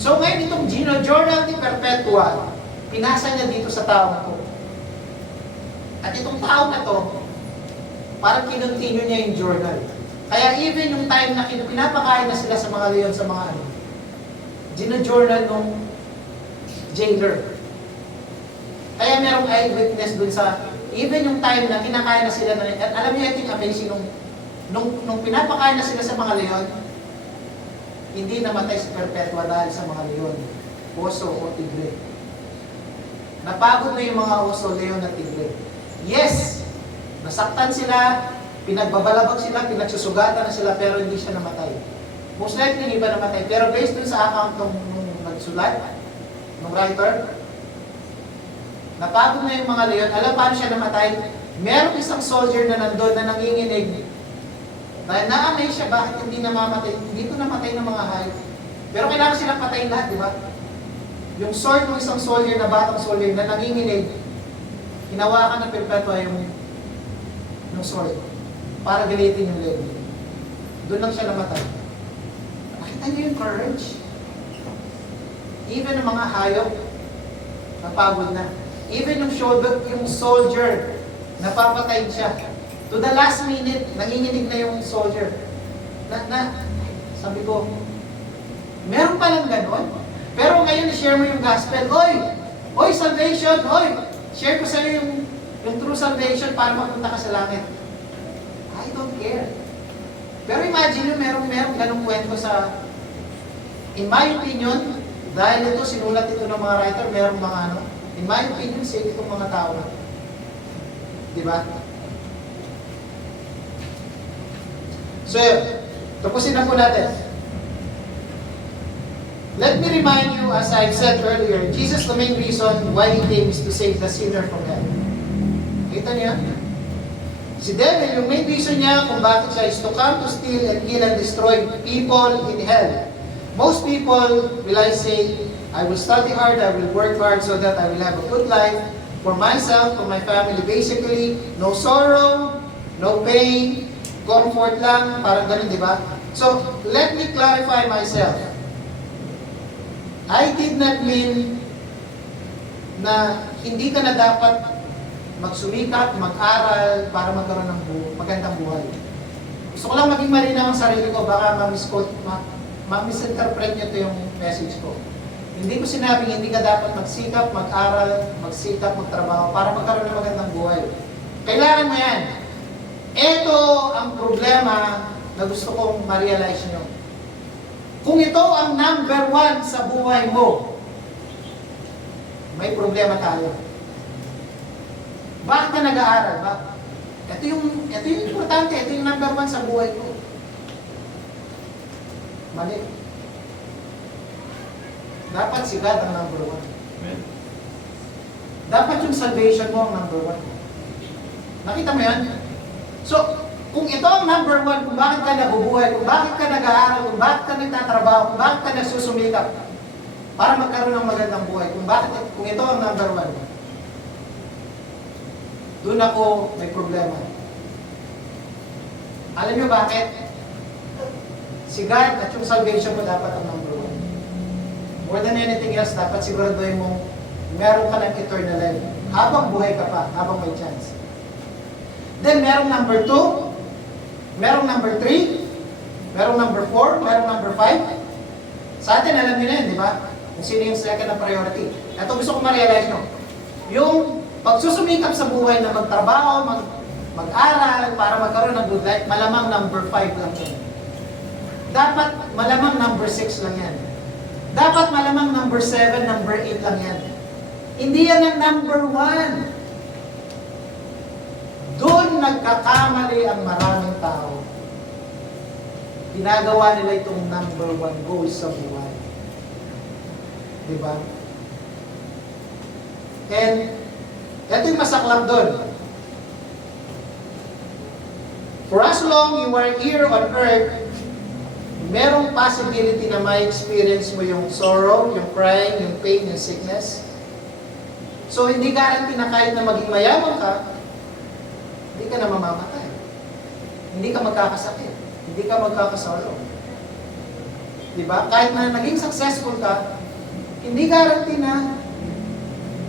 So ngayon itong Journal ni Perpetua, pinasa niya dito sa tao to. At itong tao na to, parang kinontinue niya yung journal. Kaya even yung time na pinapakain na sila sa mga leon, sa mga gino-journal nung jailer. Kaya merong eyewitness dun sa, even yung time na kinakain na sila, at alam niyo ito yung amazing, nung pinapakain na sila sa mga leon, hindi namatay si Perpetua dahil sa mga leon, oso o tigre. Napagod na yung mga oso, leon at tigre. Yes! Nasaktan sila, pinagbabalabag sila, pinagsusugatan na sila, pero hindi siya namatay. Most likely hindi pa namatay. Pero based dun sa account nung nagsulat, nung writer, napagod na yung mga leon. Alam paano siya namatay? Merong isang soldier na nandun na nanginginig. Dahil na-amaze siya, bakit hindi namamatay? Hindi ito namatay ng mga hayop. Pero kailangan silang patayin lahat, di ba? Yung sword ng isang soldier na batang soldier na nanginginig, hinawakan ng Perpetua yung sword para galitin yung levi. Doon lang siya namatay. Nakita niyo yung courage? Even ng mga hayop, napagod na. Even yung soldier, napapatay siya. To the last minute, nanginginig na yung soldier. Sabi ko, meron palang ganon? Pero ngayon, i-share mo yung gospel. Oy, salvation, share ko sa'yo yung true salvation para mapunta ka sa langit. I don't care. Pero imagine nyo, merong ganong kwento sa, in my opinion, dahil ito, sinulat ito ng mga writer, merong mga in my opinion, safe itong mga tao na. Diba? So, tapusin na po natin. Let me remind you, as I've said earlier, Jesus, the main reason why He came is to save the sinner from hell. Kita niyo? Si devil, yung main reason niya kung bakit siya is to come to steal and kill and destroy people in hell. Most people will say, I will study hard, I will work hard so that I will have a good life for myself, for my family. Basically, no sorrow, no pain, comfort lang, parang ganun, di ba? So, let me clarify myself. I did not mean na hindi ka na dapat magsumikap, mag-aral para magkaroon ng magandang buhay. Gusto ko lang maging malinaw ang sarili ko, baka ma-misinterpret niyo ito yung message ko. Hindi ko sinabing hindi ka dapat magsikap, mag-aral, magsikap, magtrabaho para magkaroon ng magandang buhay. Kailangan mo yan. Ito ang problema na gusto kong ma-realize nyo. Kung ito ang number 1 sa buhay mo, may problema tayo. Bakit ka nag-aaral? Ito yung importante, ito yung number 1 sa buhay ko. Mali. Dapat si God ang number 1. Amen. Dapat yung salvation mo ang number 1. Nakita mo yan? So, kung ito ang number 1, kung bakit ka nabubuhay, kung bakit ka nag-aaral, kung bakit ka nagtatrabaho, kung bakit ka nagsusumikap, para magkaroon ng magandang buhay. Kung ito ang number one, doon ako may problema. Alam niyo bakit? Si God at yung salvation mo dapat ang number one. More than anything else, dapat siguraduhin mo meron ka ng eternal life. Habang buhay ka pa, habang may chance. Then, merong number 2, merong number 3, merong number 4, merong number 5. Sa atin, alam niyo na yun, di ba? Kung sino yung second na priority. Ito gusto ko ma-realize nyo. Yung pagsusumikap sa buhay na magtrabaho, mag-aral, para magkaroon ng good life, malamang number 5 lang yan. Dapat malamang number 6 lang yan. Dapat malamang number 7, number 8 lang yan. Hindi yan ang number 1. Doon nagkakamali ang maraming tao. Ginagawa nila itong number 1 goal sa buhay. Diba? And, ito yung masaklap doon. For as long you are here on earth, merong possibility na may experience mo yung sorrow, yung crying, yung pain, yung sickness. So, hindi guarantee na kahit na maging mayaman ka, hindi ka na mamamatay. Hindi ka magkakasakit. Hindi ka magkakasalo. Diba? Kahit na naging successful ka, hindi guarantee na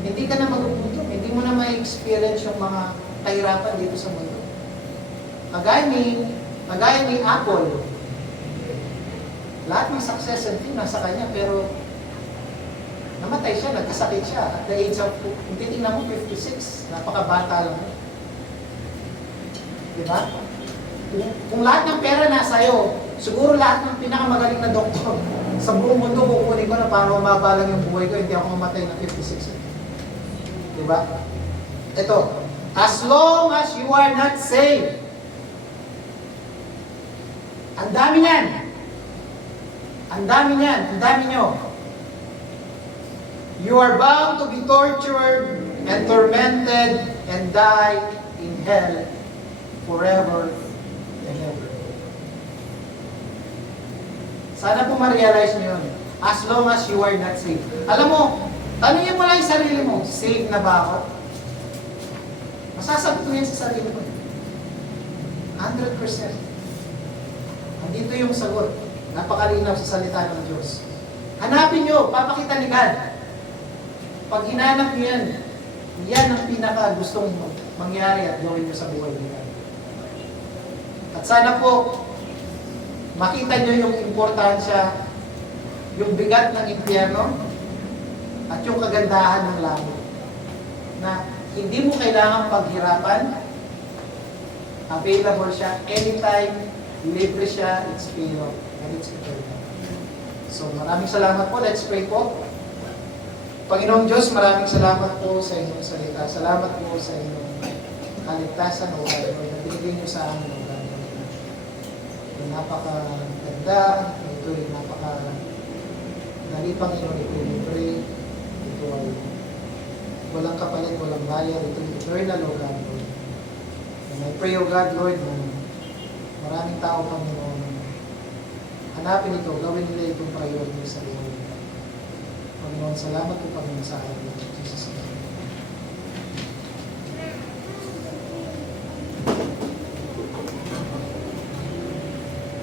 hindi ka na magugutom. Hindi mo na ma-experience yung mga kahirapan dito sa mundo. Kagaya ni Apple, lahat ng success and fame nasa kanya, pero namatay siya, nagkasakit siya. At the age of, kung titingnan mo, 56, napakabata lang. Diba? Kung lahat ng pera nasa iyo, siguro lahat ng pinakamagaling na doktor sa buong mundo kukunin ko na para mababalang yung buhay ko, hindi ako mamatay na 56. Diba? Ito, as long as you are not saved, ang dami niyan. Ang dami niyan, ang dami nyo. You are bound to be tortured and tormented and die in hell forever and ever. Sana po ma-realize nyo yun. As long as you are not saved. Alam mo, tanungin mo lang yung sarili mo, saved na ba ako? Masasagot mo yan sa sarili mo. 100%. Andito yung sagot. Napakalinaw sa salita ng Diyos. Hanapin nyo, papakita ni God. Pag hinanap nyo yan, yan ang pinaka gustong mangyari at gawin nyo sa buhay ni God. At sana po, makita nyo yung importansya, yung bigat ng impyerno, at yung kagandahan ng langit. Na hindi mo kailangan paghirapan, available siya anytime, libre siya, it's paid off, and it's eternal. So maraming salamat po. Let's pray po. Panginoong Diyos, maraming salamat po sa inyong salita. Salamat po sa inyong kaligtasan o Lord na binigay niyo sa amin, O God. Ito napakaganda, ito ay napakadali, Panginoon, ito ay libre, ito ay walang kapalit, walang bayad, ito ay eternal, O God, Lord. And I pray, O God, Lord, na maraming tao, Panginoon, hanapin ito, gawin nila itong priority sa buhay. Panginoon, salamat po, Panginoon, sa akin. Jesus' name.